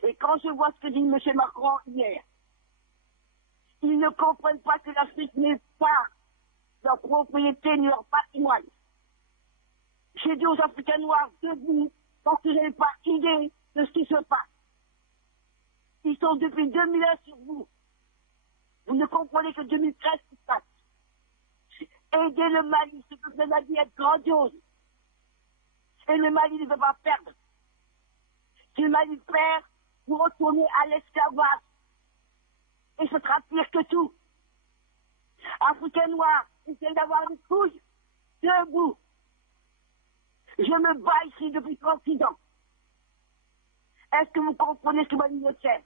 Et quand je vois ce que dit M. Macron hier, ils ne comprennent pas que l'Afrique n'est pas leur propriété ni leur patrimoine. J'ai dit aux Africains noirs, debout, parce que je n'ai pas idée de ce qui se passe. Ils sont depuis 2001 sur vous. Vous ne comprenez que 2013 ce qui se passe. Aider le Mali, ce que le Mali est grandiose. Et le Mali ne veut pas perdre. Si le Mali perd, vous retournez à l'esclavage. Et ce sera pire que tout. Africains noirs, essayez d'avoir une couille debout. Je me bats ici depuis 36 ans. Est-ce que vous comprenez ce que Mali me fait?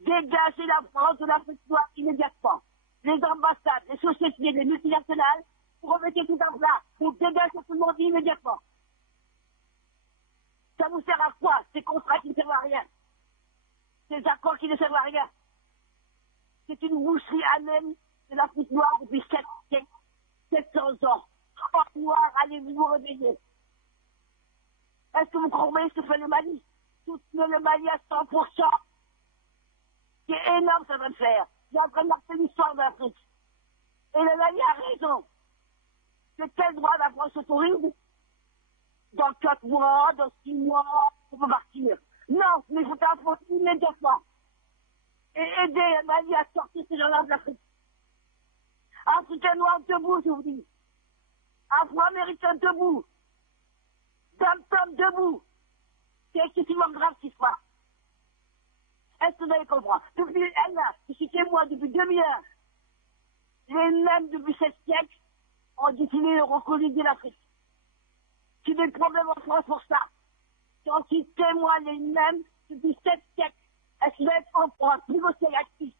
Dégagez la France de l'Afrique noire immédiatement. Les ambassades, les sociétés, les multinationales, vous remettez tout en plat. Vous dégagez tout le monde immédiatement. Ça vous sert à quoi? Ces contrats qui ne servent à rien. Ces accords qui ne servent à rien. C'est une boucherie amène de l'Afrique noire depuis 700 ans. En noir, allez-vous vous réveiller. Est-ce que vous comprenez ce que fait le Mali? Soutenez le Mali à 100%. C'est énorme, ça va le faire. Il est en train de marquer l'histoire de l'Afrique. Et le Mali a raison. C'est quel droit d'approche autorise? Dans 4 mois, dans 6 mois, on peut partir. Non, mais il faut affronter immédiatement. Et aider le Mali à sortir ces gens-là de l'Afrique. Africains noirs debout, je vous dis. Afro-américains debout. Dom-tom debout. C'est excessivement grave ce qui se passe. Est-ce que vous allez comprendre? Depuis un an, je suis témoin depuis 2001. Les mêmes depuis 7 siècles ont décidé de recoloniser l'Afrique. J'ai des problèmes en France pour ça. J'en suis témoin les mêmes depuis 7 siècles. Est-ce que vous allez comprendre? Négocier là-dessus.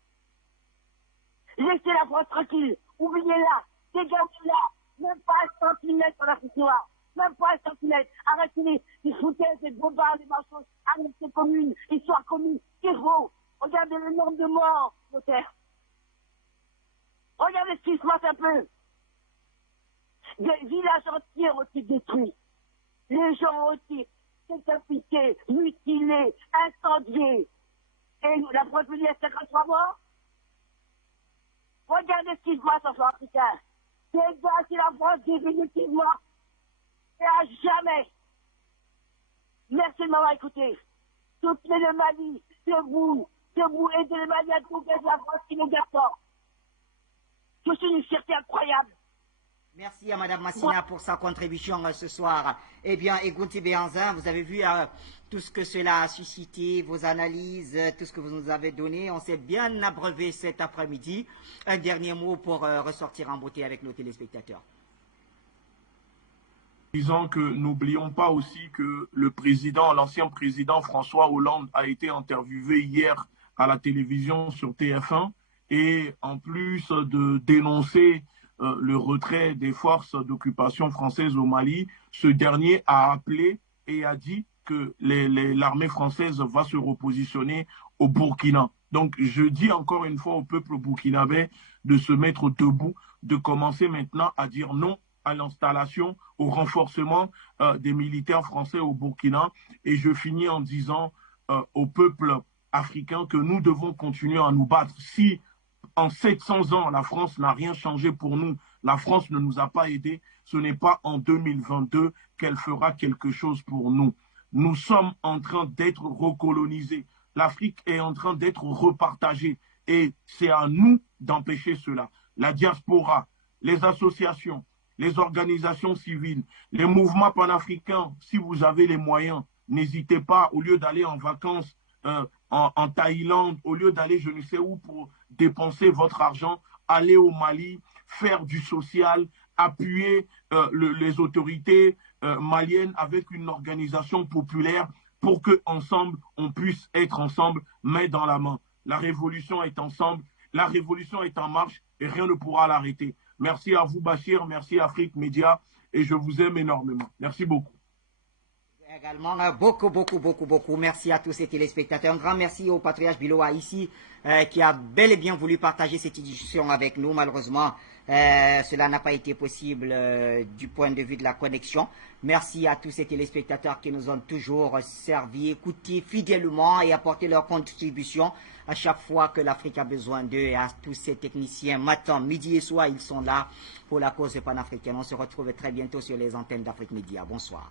Laissez la France tranquille. Oubliez-la. Dégagez-la. Même pas un centimètre dans l'Afrique noire. Même pas un centimètre. Arrêtez les foutaises, les bobards, les machos. Arrêtez les communes, histoire commune. C'est faux. Regardez le nombre de morts, nos terres. Regardez ce qui se passe un peu. Des villages entiers ont été détruits. Les gens ont été décapités, mutilés, incendiés. Et la preuve, il y a 53 morts. Regardez ce qui se passe en France africaine. Dégagez la France définitivement. Et à jamais. Merci de m'avoir écouté. Soutenez le Mali, debout, aidez le Mali à trouver la France immédiatement. Je suis une fierté incroyable. Merci à Madame Massina pour sa contribution ce soir. Eh bien, Egounti Béhanzin, vous avez vu tout ce que cela a suscité, vos analyses, tout ce que vous nous avez donné. On s'est bien abreuvé cet après-midi. Un dernier mot pour ressortir en beauté avec nos téléspectateurs. Disons que n'oublions pas aussi que l'ancien président François Hollande a été interviewé hier à la télévision sur TF1 et en plus de dénoncer le retrait des forces d'occupation françaises au Mali, ce dernier a appelé et a dit que l'armée française va se repositionner au Burkina. Donc, je dis encore une fois au peuple burkinabé de se mettre debout, de commencer maintenant à dire non à l'installation, au renforcement des militaires français au Burkina. Et je finis en disant au peuple africain que nous devons continuer à nous battre. Si en 700 ans, la France n'a rien changé pour nous, la France ne nous a pas aidés, ce n'est pas en 2022 qu'elle fera quelque chose pour nous. Nous sommes en train d'être recolonisés. L'Afrique est en train d'être repartagée et c'est à nous d'empêcher cela. La diaspora, les associations, les organisations civiles, les mouvements panafricains, si vous avez les moyens, n'hésitez pas, au lieu d'aller en vacances en Thaïlande, au lieu d'aller je ne sais où pour dépenser votre argent, allez au Mali, faire du social, appuyer les autorités maliennes avec une organisation populaire pour qu'ensemble, on puisse être ensemble, main dans la main. La révolution est ensemble, la révolution est en marche et rien ne pourra l'arrêter. Merci à vous, Bachir, merci Afrique Média et je vous aime énormément. Merci beaucoup. Également, beaucoup. Merci à tous ces téléspectateurs. Un grand merci au patriarche Biloa ici qui a bel et bien voulu partager cette édition avec nous. Malheureusement, cela n'a pas été possible du point de vue de la connexion. Merci à tous ces téléspectateurs qui nous ont toujours servi, écouté fidèlement et apporté leur contribution à chaque fois que l'Afrique a besoin d'eux. Et à tous ces techniciens, matin, midi et soir, ils sont là pour la cause panafricaine. On se retrouve très bientôt sur les antennes d'Afrique Média. Bonsoir.